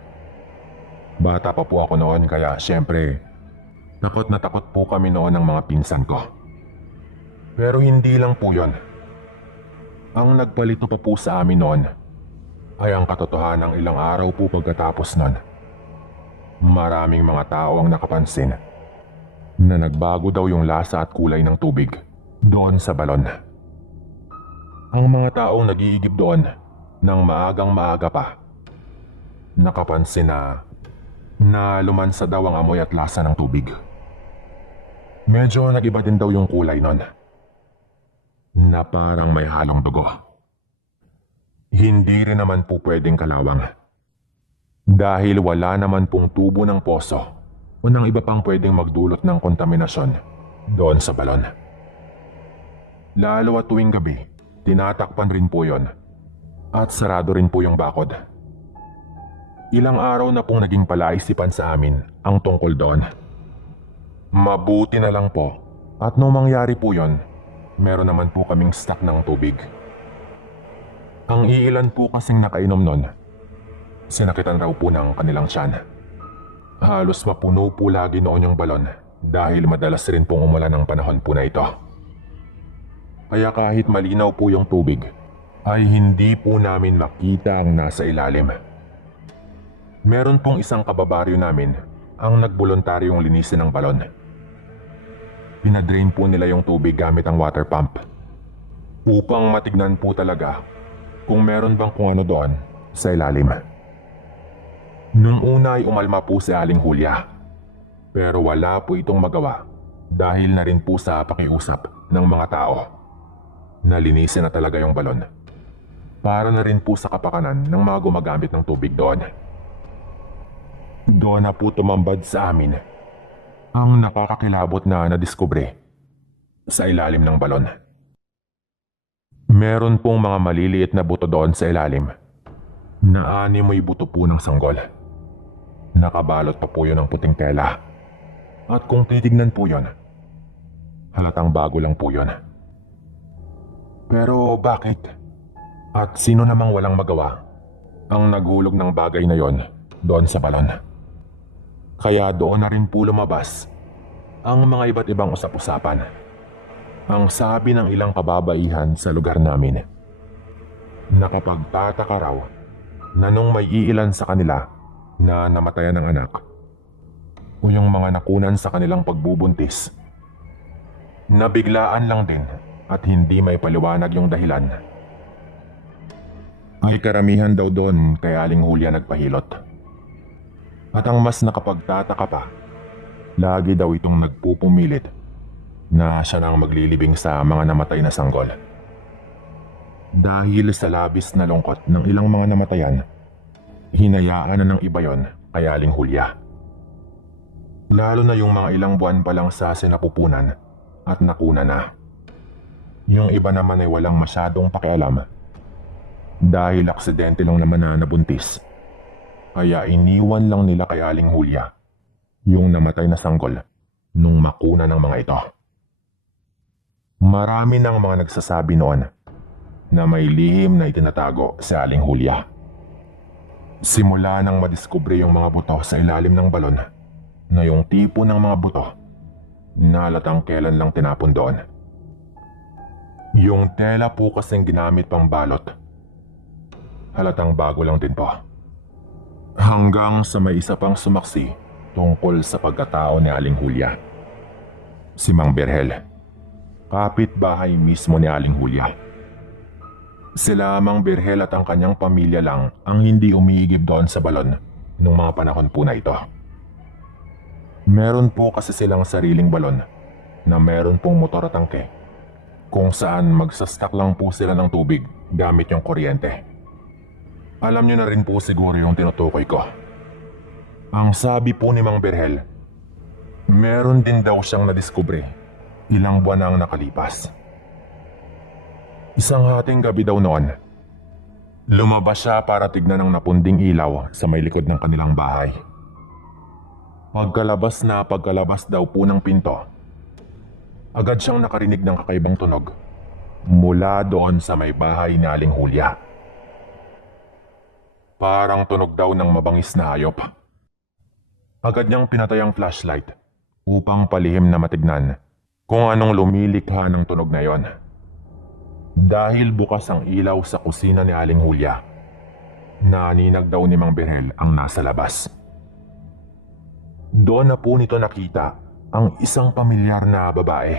Bata pa po ako noon kaya syempre, takot na takot po kami noon ng mga pinsan ko. Pero hindi lang po yon. Ang nagpalito pa po sa amin noon ay ang katotohanan ng ilang araw po pagkatapos nun. Maraming mga tao ang nakapansin na nagbago daw yung lasa at kulay ng tubig doon sa balon. Ang mga taong nag-iigib doon nang maagang maaga pa, nakapansin na lumansa daw ang amoy at lasa ng tubig. Medyo nag-iba din daw yung kulay nun, na parang may halong dugo. Hindi rin naman po pwedeng kalawang, dahil wala naman pong tubo ng poso o ng iba pang pwedeng magdulot ng kontaminasyon doon sa balon. Lalo at tuwing gabi, tinatakpan rin po yon at sarado rin po yung bakod. Ilang araw na pong naging palaisipan sa amin ang tungkol doon. Mabuti na lang po at nung mangyari po yon, meron naman po kaming stock ng tubig. Ang iilan po kasing nakainom nun, sinakitan raw po ng kanilang tiyan. Halos mapuno po lagi noon yung balon dahil madalas rin pong umulan ng panahon po na ito. Kaya kahit malinaw po yung tubig, ay hindi po namin makita ang nasa ilalim. Meron pong isang kababaryo namin ang nagboluntaryong linisin ng balon. Pinadrain po nila yung tubig gamit ang water pump upang matignan po talaga kung meron bang kung ano doon sa ilalim. Nung una ay umalma po si Aling Julia, pero wala po itong magawa dahil na rin po sa pakiusap ng mga tao na linisin na talaga yung balon para na rin po sa kapakanan ng mga gumagamit ng tubig doon. Doon na po tumambad sa amin ang nakakakilabot na nadiskubre sa ilalim ng balon. Meron pong mga maliliit na buto doon sa ilalim na animoy buto po ng sanggol. Nakabalot pa po yun ng puting tela. At kung titignan po yun, halatang bago lang po yun. Pero bakit? At sino namang walang magawa ang naghulog ng bagay na yon doon sa balon? Kaya doon na rin po lumabas ang mga iba't ibang usap-usapan. Ang sabi ng ilang kababaihan sa lugar namin, nakapagtataka raw na nung may iilan sa kanila na namatayan ng anak o yung mga nakunan sa kanilang pagbubuntis, nabiglaan lang din at hindi may paliwanag yung dahilan, ay karamihan daw doon kay Aling Julia nagpahilot. At ang mas nakapagtataka pa, lagi daw itong nagpupumilit na siya nang maglilibing sa mga namatay na sanggol. Dahil sa labis na lungkot ng ilang mga namatayan, hinayaan na ng iba yon kay Aling Julia. Lalo na yung mga ilang buwan pa lang sa sinapupunan at nakuna na. Yung iba naman ay walang masyadong pakialam dahil aksidente lang naman na nabuntis. Kaya iniwan lang nila kay Aling Julia yung namatay na sanggol nung makuna ng mga ito. Marami ng mga nagsasabi noon na may lihim na itinatago si Aling Julia. Simula nang madiskubre yung mga buto sa ilalim ng balon na yung tipo ng mga buto na halatang kailan lang tinapon doon. Yung tela po kasing ginamit pang balot, halatang bago lang din po. Hanggang sa may isa pang sumaksi tungkol sa pagkatao ni Aling Julia. Si Mang Berhel, kapitbahay mismo ni Aling Julia. Sila Mang Berhel at ang kanyang pamilya lang ang hindi umiigib doon sa balon nung mga panahon po na ito. Meron po kasi silang sariling balon na meron pong motor at tangke kung saan magsastak lang po sila ng tubig gamit yung kuryente. Alam niyo na rin po siguro yung tinutukoy ko. Ang sabi po ni Mang Berhel, meron din daw siyang nadiskubre ilang buwan na ang nakalipas. Isang hating gabi daw noon, lumabas siya para tignan ang napunding ilaw sa may likod ng kanilang bahay. Pagkalabas daw po ng pinto, agad siyang nakarinig ng kakaibang tunog mula doon sa may bahay ni Aling Julia. Parang tunog daw ng mabangis na hayop. Agad niyang pinatay ang flashlight upang palihim na matignan kung anong lumilikha ng tunog na yon. Dahil bukas ang ilaw sa kusina ni Aling Julia, naninag daw ni Mang Berhel ang nasa labas. Doon na po nito nakita ang isang pamilyar na babae.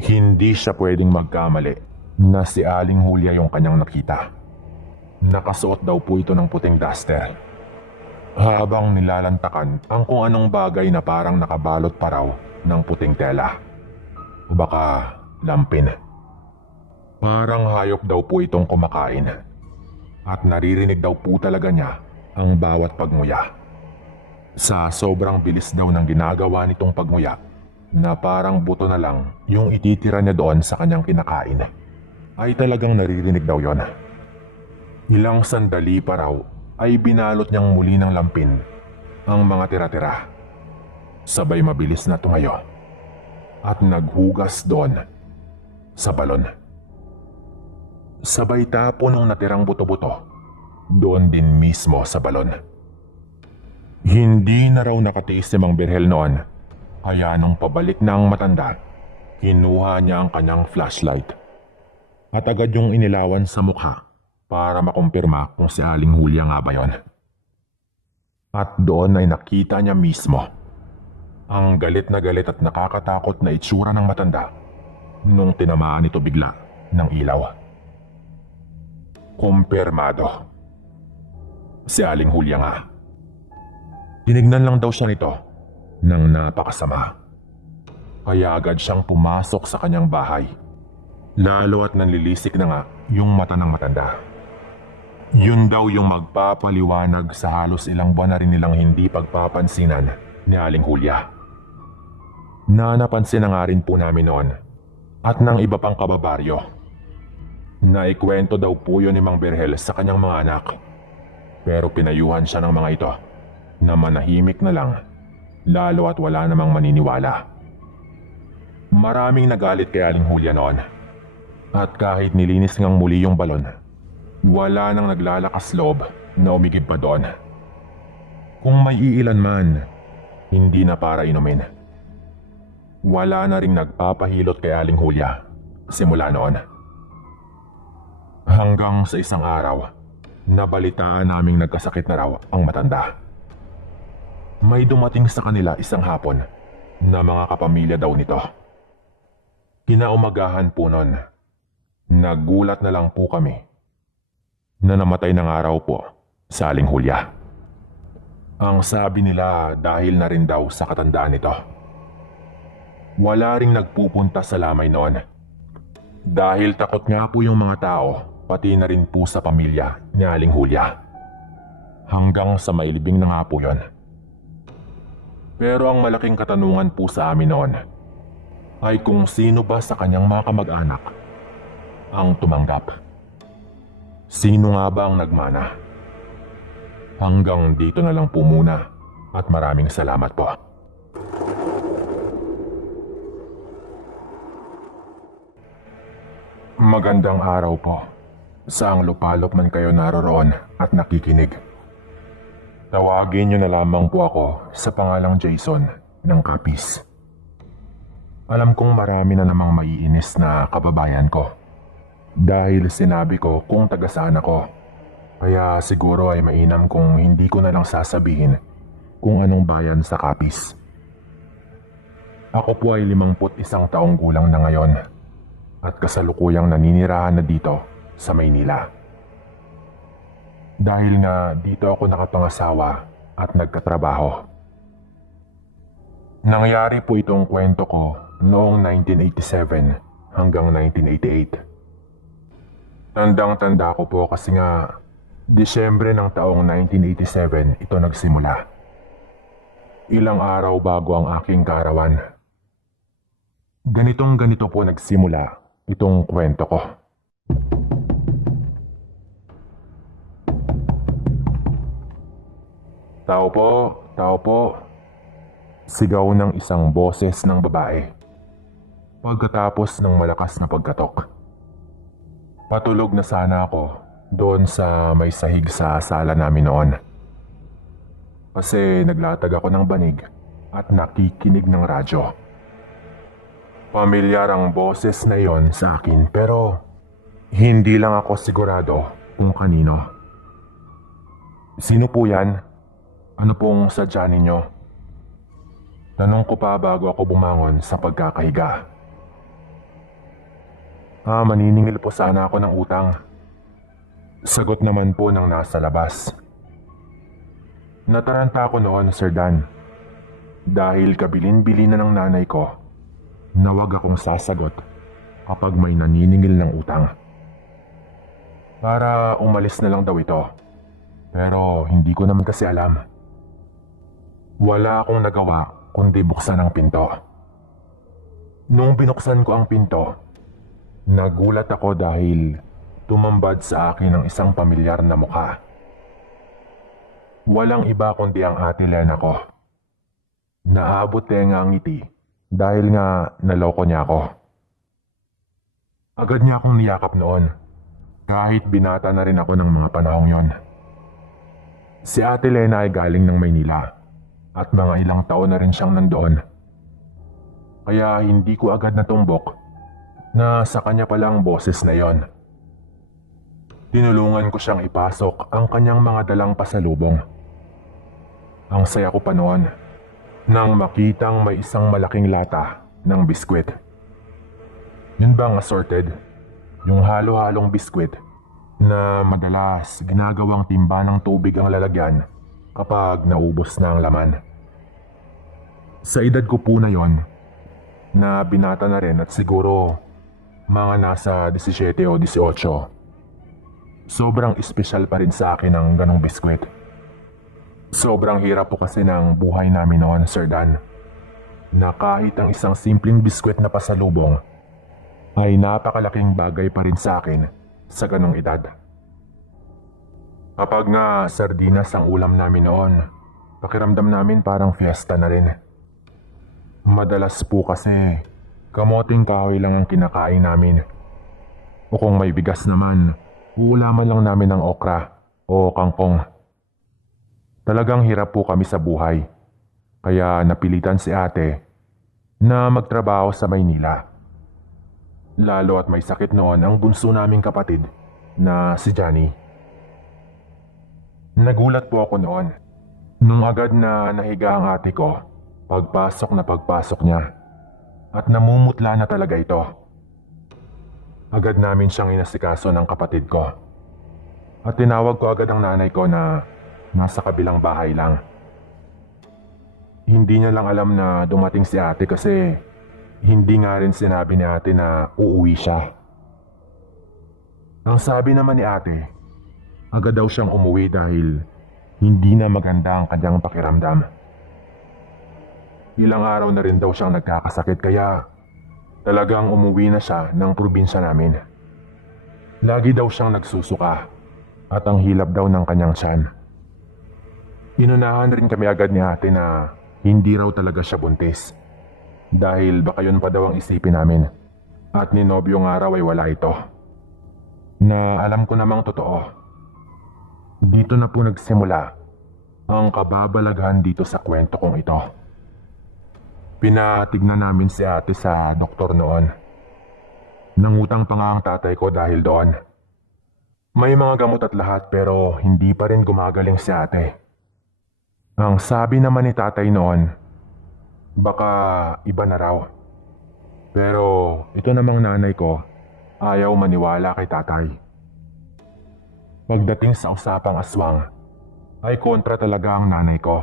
Hindi siya pwedeng magkamali na si Aling Julia yung kanyang nakita. Nakasuot daw po ito ng puting duster. Habang nilalantakan ang kung anong bagay na parang nakabalot pa raw ng puting tela. O baka lampin. Parang hayop daw po itong kumakain. At naririnig daw po talaga niya ang bawat pagmuya. Sa sobrang bilis daw ng ginagawa nitong pagmuya, na parang buto na lang yung ititira niya doon sa kanyang kinakain, ay talagang naririnig daw yon. Ilang sandali pa raw ay binalot niyang muli ng lampin ang mga tira-tira. Sabay mabilis na tumayo at naghugas doon sa balon. Sabay tapo ng natirang buto-buto doon din mismo sa balon. Hindi na raw nakatiis si Mang Birhel noon, kaya nung pabalik na ang matanda, kinuha niya ang kanyang flashlight at agad yung inilawan sa mukha para makumpirma kung si Aling Julia nga ba yon. At doon ay nakita niya mismo ang galit na galit at nakakatakot na itsura ng matanda nung tinamaan ito bigla ng ilaw. Kumpirmado. Si Aling Julia nga. Tinignan lang daw siya nito ng napakasama. Kaya agad siyang pumasok sa kanyang bahay. Lalo at nanlilisik na nga yung mata ng matanda. Yun daw yung magpapaliwanag sa halos ilang buwan na rin nilang hindi pagpapansinan ni Aling Julia. Na napansin na nga rin po namin noon at ng iba pang kababaryo. Naikwento daw po yun ni Mang Birhel sa kanyang mga anak. Pero pinayuhan siya ng mga ito na manahimik na lang, lalo at wala namang maniniwala. Maraming nagalit kay Aling Julia noon. At kahit nilinis ngang muli yung balon, wala nang naglalakas loob na umigib pa doon. Kung may iilan man, hindi na para inumin. Wala na ring nagpapahilot kay Aling Julia simula noon. Hanggang sa isang araw, nabalitaan naming nagkasakit na raw ang matanda. May dumating sa kanila isang hapon na mga kapamilya daw nito. Kinaumagahan po nun, nagulat na lang po kami na namatay ng araw po sa Aling Julia. Ang sabi nila dahil na rin daw sa katandaan nito. Wala ring nagpupunta sa lamay noon. Dahil takot nga po yung mga tao, pati na rin po sa pamilya ni Aling Julia. Hanggang sa mailibing na nga po yun. Pero ang malaking katanungan po sa amin noon ay kung sino ba sa kanyang mga kamag-anak ang tumanggap. Sino nga ba ang nagmana? Hanggang dito na lang po muna at maraming salamat po. Magandang araw po. Saang lupalop man kayo naroroon at nakikinig. Tawagin niyo na lamang po ako sa pangalang Jason ng Capiz. Alam kong marami na namang maiinis na kababayan ko. Dahil sinabi ko kung taga saan ako. Kaya siguro ay mainam kung hindi ko na lang sasabihin kung anong bayan sa Capiz. Ako po ay 51 taong gulang na ngayon at kasalukuyang naninirahan na dito sa Maynila. Dahil nga dito ako nakapangasawa at nagkatrabaho. Nangyari po itong kwento ko noong 1987 hanggang 1988. Tandang-tanda ko po kasi nga Disyembre ng taong 1987 ito nagsimula. Ilang araw bago ang aking kaarawan. Ganito po nagsimula itong kwento ko. Tao po. Sigaw ng isang boses ng babae. Pagkatapos ng malakas na pagkatok. Patulog na sana ako doon sa may sahig sa sala namin noon. Kasi naglatag ako ng banig at nakikinig ng radyo. Pamilyar ang boses na iyon sa akin pero hindi lang ako sigurado kung kanino. Sino po yan? Ano pong sadya ninyo? Tanong ko pa bago ako bumangon sa pagkakahiga. Maniningil po sana ako ng utang. Sagot naman po ng nasa labas. Nataranta ako noon, Sir Dan. Dahil kabilin-bilin na ng nanay ko na wag akong sasagot kapag may naniningil ng utang. Para umalis na lang daw ito. Pero hindi ko naman kasi alam. Wala akong nagawa kundi buksan ang pinto. Nung binuksan ko ang pinto, nagulat ako dahil tumambad sa akin ang isang pamilyar na mukha. Walang iba kundi ang Ate Lena ko. Naabot tenga ang ngiti dahil nga naloko niya ako. Agad niya akong niyakap noon, kahit binata na rin ako ng mga panahong yon. Si Ate Lena ay galing ng Maynila at mga ilang taon na rin siyang nandoon. Kaya hindi ko agad natumbok na sa kanya palang boses na yon. Tinulungan ko siyang ipasok ang kanyang mga dalang pasalubong. Ang saya ko pa noon nang makitang may isang malaking lata ng biskwit. Yun bang assorted? Yung halo-halong biskwit na madalas ginagawang timba ng tubig ang lalagyan kapag naubos na ang laman. Sa edad ko po na yon, na binata na rin at siguro mga nasa 17 o 18. Sobrang espesyal pa rin sa akin ang ganong biskwit. Sobrang hirap po kasi ng buhay namin noon, Sir Dan, na kahit ang isang simpleng biskwit na pasalubong ay napakalaking bagay pa rin sa akin sa ganong edad. Kapag nga sardinas ang ulam namin noon, pakiramdam namin parang fiesta na rin. Madalas po kasi kamoting kahoy lang ang kinakain namin. O kung may bigas naman, uulaman lang namin ng okra o kangkong. Talagang hirap po kami sa buhay, kaya napilitan si ate na magtrabaho sa Maynila. Lalo at may sakit noon ang bunso naming kapatid na si Johnny. Nagulat po ako noon nung agad na nahiga ang ate ko pagpasok na pagpasok niya at namumutla na talaga ito. Agad namin siyang inasikaso ng kapatid ko at tinawag ko agad ang nanay ko na nasa kabilang bahay lang. Hindi niya lang alam na dumating si ate kasi hindi nga rin sinabi ni ate na uuwi siya. Ang sabi naman ni ate, agad daw siyang umuwi dahil hindi na maganda ang kanyang pakiramdam. Ilang araw na rin daw siyang nagkakasakit kaya talagang umuwi na siya ng probinsya namin. Lagi daw siyang nagsusuka at ang hilab daw ng kanyang tiyan. Inunahan rin kami agad ni ate na hindi raw talaga siya buntis. Dahil baka yun pa daw ang isipin namin. At ni nobyo nga raw ay wala ito. Na alam ko namang totoo. Dito na po nagsimula ang kababalaghan dito sa kwento kong ito. Pinatignan namin si ate sa doktor noon. Nangutang pa nga ang tatay ko dahil doon. May mga gamot at lahat pero hindi pa rin gumagaling si ate. Ang sabi naman ni tatay noon, baka iba na raw. Pero ito namang nanay ko, ayaw maniwala kay tatay. Pagdating sa usapang aswang, ay kontra talaga ang nanay ko.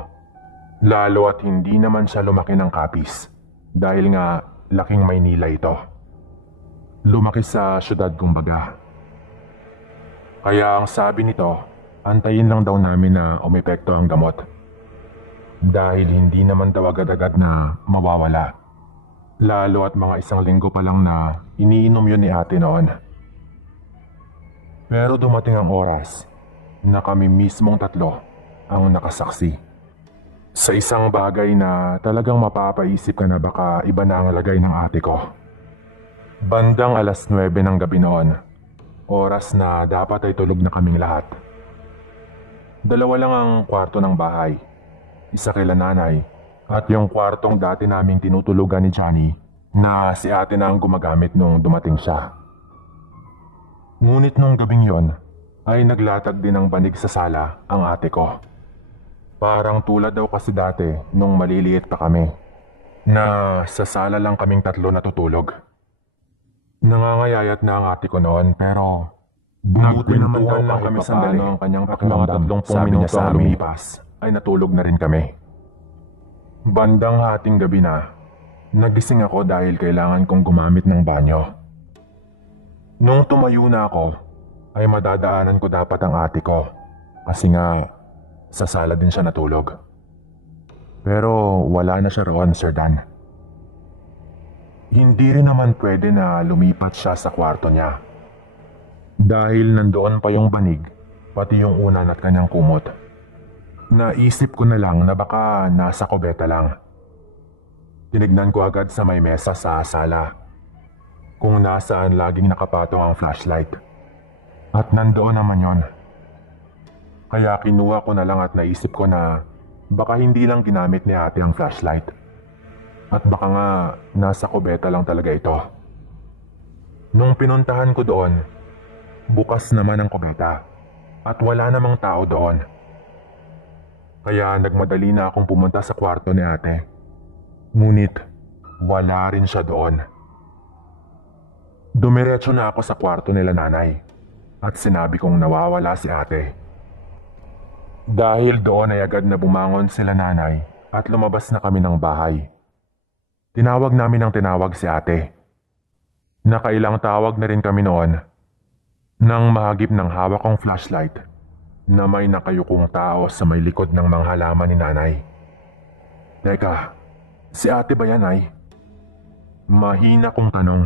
Lalo at hindi naman siya lumaki ng Kapis, dahil nga laking Maynila ito. Lumaki sa syudad kumbaga. Kaya ang sabi nito, antayin lang daw namin na umepekto ang gamot. Dahil hindi naman daw agad-agad na mawawala. Lalo at mga 1 linggo pa lang na iniinom yun ni ate noon. Pero dumating ang oras na kami mismong tatlo ang nakasaksi. Sa isang bagay na talagang mapapaisip ka na baka iba na ang lagay ng ate ko. Bandang 9:00 ng gabi noon, oras na dapat ay tulog na kaming lahat. 2 lang ang kwarto ng bahay. Isa kila nanay at yung kwartong dati naming tinutulugan ni Johnny na si ate na ang gumagamit nung dumating siya. Ngunit nung gabing yon ay naglatag din ng banig sa sala ang ate ko. Parang tulad daw kasi dati nung maliliit pa kami na sa sala lang kaming tatlo natutulog. Nangangayayat na ang ate ko noon pero Buti naman lang kami sandali ang kanyang pakiramdam. Mga 30 minuto ang lumipas ay natulog na rin kami. Bandang hating gabi na, nagising ako dahil kailangan kong gumamit ng banyo. Nung tumayo na ako, ay madadaanan ko dapat ang ate ko kasi nga sa sala din siya natulog. Pero wala na siya roon, Sir Dan. Hindi rin naman pwede na lumipat siya sa kwarto niya. Dahil nandoon pa yung banig, pati yung unan at kanyang kumot. Naisip ko na lang na baka nasa kubeta lang. Tinignan ko agad sa may mesa sa sala kung nasaan laging nakapatong ang flashlight. At nandoon naman yon. Kaya kinuha ko na lang at naisip ko na baka hindi lang ginamit ni ate ang flashlight. At baka nga nasa kubeta lang talaga ito. Nung pinuntahan ko doon, bukas naman ang kubeta at wala namang tao doon. Kaya nagmadali na akong pumunta sa kwarto ni ate. Ngunit wala rin siya doon. Dumiretso na ako sa kwarto nila nanay at sinabi kong nawawala si ate. Dahil doon ay agad na bumangon sila nanay at lumabas na kami ng bahay. Tinawag namin ng tinawag si ate. Nakailang tawag na rin kami noon nang mahagip ng hawak kong flashlight na may nakayukong tao sa may likod ng mga halaman ni nanay. Teka, si ate ba yan ay? Mahina kong tanong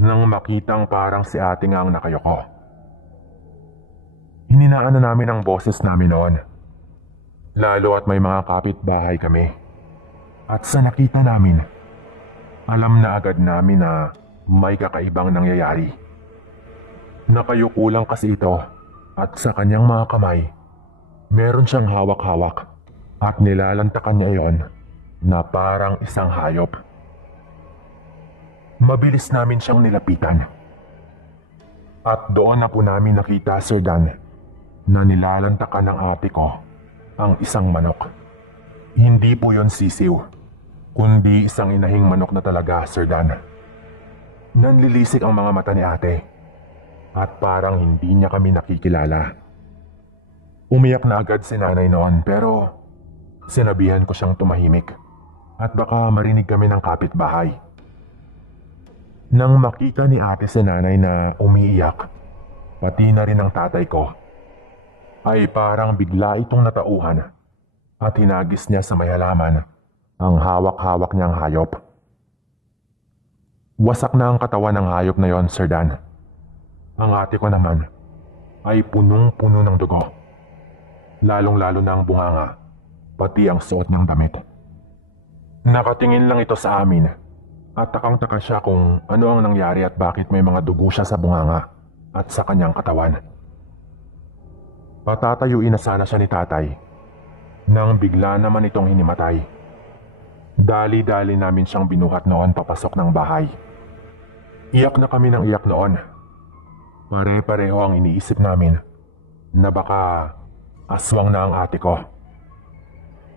nang makitang parang si ate nga ang nakayuko. Hininaan na namin ang boses namin noon. Lalo at may mga kapitbahay kami. At sa nakita namin, alam na agad namin na may kakaibang nangyayari. Nakayuko lang kasi ito at sa kanyang mga kamay, meron siyang hawak-hawak at nilalantakan niya iyon na parang isang hayop. Mabilis namin siyang nilapitan. At doon na po namin nakita, Sir Dan, na nilalantakan ng ate ko ang isang manok. Hindi po yon sisiw, kundi isang inahing manok na talaga, Sir Dan. Nanlilisik ang mga mata ni ate at parang hindi niya kami nakikilala. Umiyak na agad si nanay noon pero sinabihan ko siyang tumahimik at baka marinig kami ng kapitbahay. Nang makita ni ate si nanay na umiiyak, pati na rin ang tatay ko, ay parang bigla itong natauhan at hinagis niya sa may halaman ang hawak-hawak niyang hayop. Wasak na ang katawan ng hayop na yon, Sir Dan. Ang ate ko naman ay punong-puno ng dugo. Lalong-lalo na ang bunganga, pati ang suot ng damit. Nakatingin lang ito sa amin at takang-taka siya kung ano ang nangyari at bakit may mga dugo siya sa bunganga at sa kanyang katawan. Patatayuin na sana siya ni tatay nang bigla naman itong hinimatay. Dali-dali namin siyang binuhat noon papasok ng bahay. Iyak na kami ng iyak noon. Pare-pareho ang iniisip namin na baka aswang na ang ate ko.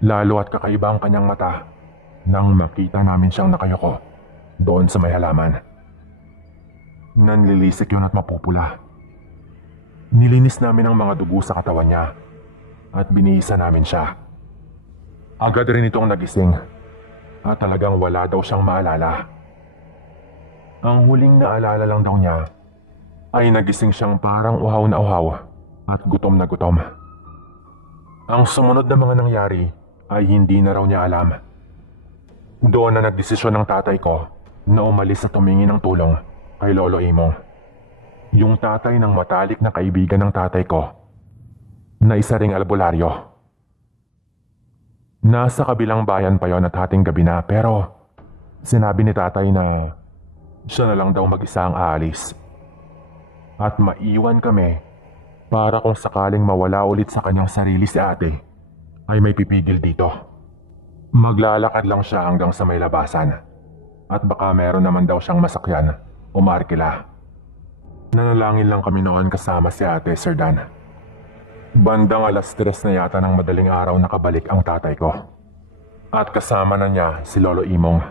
Lalo at kakaiba ang kanyang mata nang makita namin siyang nakayuko doon sa may halaman. Nanlilisik yun at mapupula. Nilinis namin ang mga dugo sa katawan niya at binihisa namin siya. Agad rin itong nagising at talagang wala daw siyang maalala. Ang huling naalala lang daw niya ay nagising siyang parang uhaw na uhaw at gutom na gutom. Ang sumunod na mga nangyari ay hindi na raw niya alam. Doon na nagdesisyon ng tatay ko na umalis at humingi ng tulong kay Lolo Imong. Yung tatay ng matalik na kaibigan ng tatay ko na isa ring albularyo. Nasa kabilang bayan pa yon at hating gabi na pero sinabi ni tatay na siya na lang daw mag-isa ang aalis. At maiwan kami para kung sakaling mawala ulit sa kanyang sarili si ate ay may pipigil dito. Maglalakad lang siya hanggang sa may labasan at baka meron naman daw siyang masakyan o markila. Nanalangin lang kami noon kasama si ate, Sir Dan. Bandang 3:00 na yata ng madaling araw nakabalik ang tatay ko. At kasama na niya si Lolo Imong.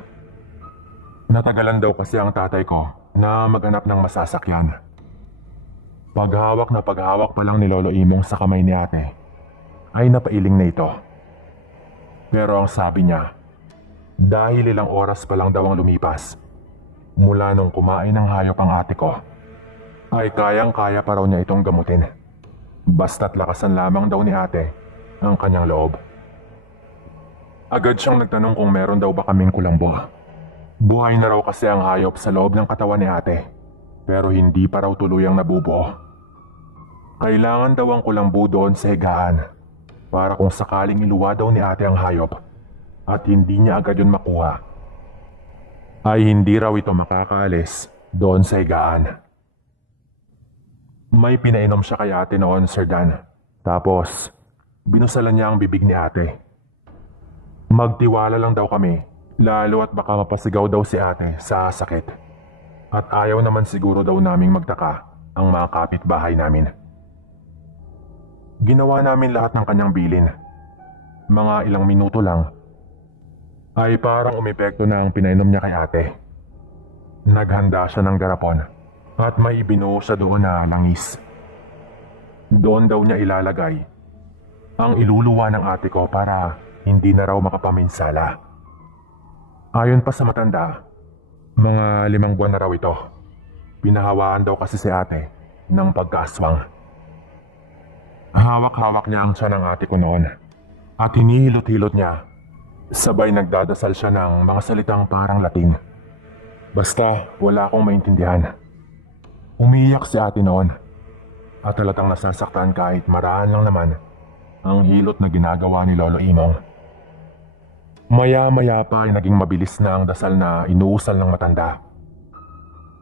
Natagalan daw kasi ang tatay ko na maghanap ng masasakyan. Paghawak pa lang ni Lolo Imong sa kamay ni ate, ay napailing na ito. Pero ang sabi niya, dahil ilang oras pa lang daw ang lumipas, mula nung kumain ng hayop ang ate ko, ay kayang-kaya pa raw niya itong gamutin. Basta't lakasan lamang daw ni ate ang kanyang loob. Agad siyang nagtanong kung meron daw ba kaming kulambo. Buhay na raw kasi ang hayop sa loob ng katawan ni ate, pero hindi pa raw tuluyang nabubuo. Kailangan daw ang kulambo doon sa higaan para kung sakaling iluwa daw ni ate ang hayop at hindi niya agad yun makuha, ay hindi raw ito makakaalis doon sa higaan. May pinainom siya kay ate noon, Sir Dan. Tapos, binusalan niya ang bibig ni ate. Magtiwala lang daw kami, lalo at baka mapasigaw daw si ate sa sakit. At ayaw naman siguro daw naming magtaka ang mga kapitbahay namin. Ginawa namin lahat ng kanyang bilin. Mga ilang minuto lang, ay parang umepekto na ang pinainom niya kay ate. Naghanda siya ng garapon at may ibinuo siya doon na langis. Doon daw niya ilalagay ang iluluwa ng ate ko para hindi na raw makapaminsala. Ayon pa sa matanda, mga 5 buwan na raw ito. Pinahawaan daw kasi si ate ng pagkaaswang. Hawak-hawak niya ang tiyan ng ate ko noon at hinihilot-hilot niya. Sabay nagdadasal siya ng mga salitang parang Latin. Basta wala akong maintindihan. Umiyak si ate noon at halatang nasasaktan kahit maraan lang naman ang hilot na ginagawa ni Lolo Imong. Maya-maya pa ay naging mabilis na ang dasal na inuusal ng matanda.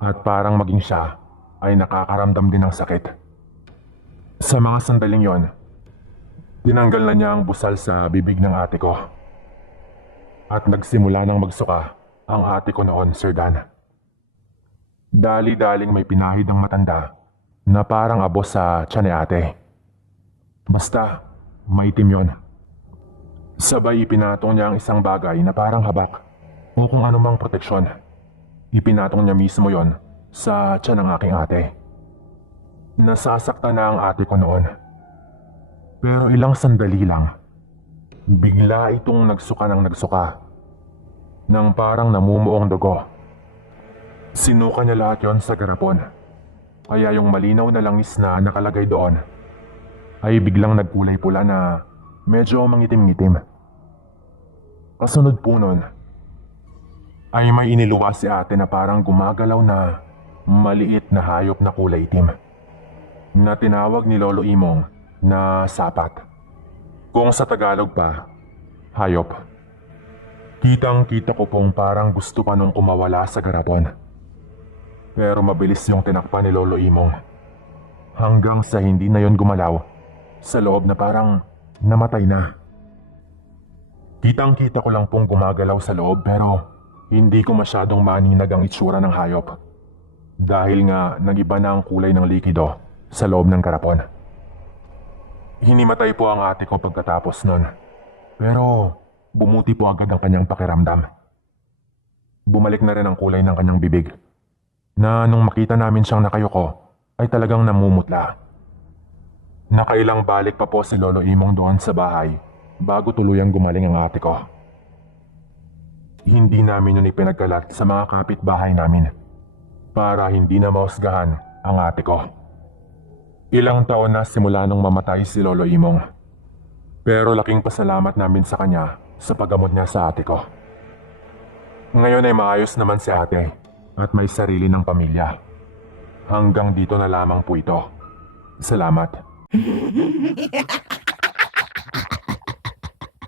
At parang maging siya ay nakakaramdam din ng sakit. Sa mga sandaling yon, tinanggal na niya ang busal sa bibig ng ate ko. At nagsimula ng magsuka ang ate ko noon, Sir Dan. Dali-daling may pinahid ang matanda na parang abos sa tiyan ni ate. Basta, maitim yon. Sabay ipinatong niya ang isang bagay na parang habak o kung anumang proteksyon. Ipinatong niya mismo yon sa tiyan ng aking ate. Nasasaktan na ang ate ko noon. Pero ilang sandali lang, bigla itong nagsuka ng nagsuka nang parang namumuong dugo. Sinuka niya lahat yon sa garapon. Kaya yung malinaw na langis na nakalagay doon ay biglang nagkulay pula na medyo mangitim-ngitim. Kasunod po nun, ay may iniluwa si ate na parang gumagalaw na maliit na hayop na kulay itim na tinawag ni Lolo Imong na sapat. Kung sa Tagalog pa, hayop. Kitang-kita ko pong parang gusto pa nung kumawala sa garapon. Pero mabilis yung tinakpan ni Lolo Imong. Hanggang sa hindi na yon gumalaw sa loob na parang namatay na. Kitang-kita ko lang pong gumagalaw sa loob pero hindi ko masyadong maninag ang itsura ng hayop. Dahil nga nagiba na ang kulay ng likido sa loob ng garapon. Hinimatay po ang ate ko pagkatapos nun. Pero bumuti po agad ang kanyang pakiramdam. Bumalik na rin ang kulay ng kanyang bibig. Na nung makita namin siyang nakayuko ay talagang namumutla. Nakailang balik pa po si Lolo Imong doon sa bahay bago tuluyang gumaling ang ate ko. Hindi namin yun ipinagkalat sa mga kapitbahay namin para hindi na mahusgahan ang ate ko. Ilang taon na simula nung mamatay si Lolo Imong. Pero laking pasalamat namin sa kanya sa paggamot niya sa ate ko. Ngayon ay maayos naman si ate at may sarili ng pamilya. Hanggang dito na lamang po ito. Salamat.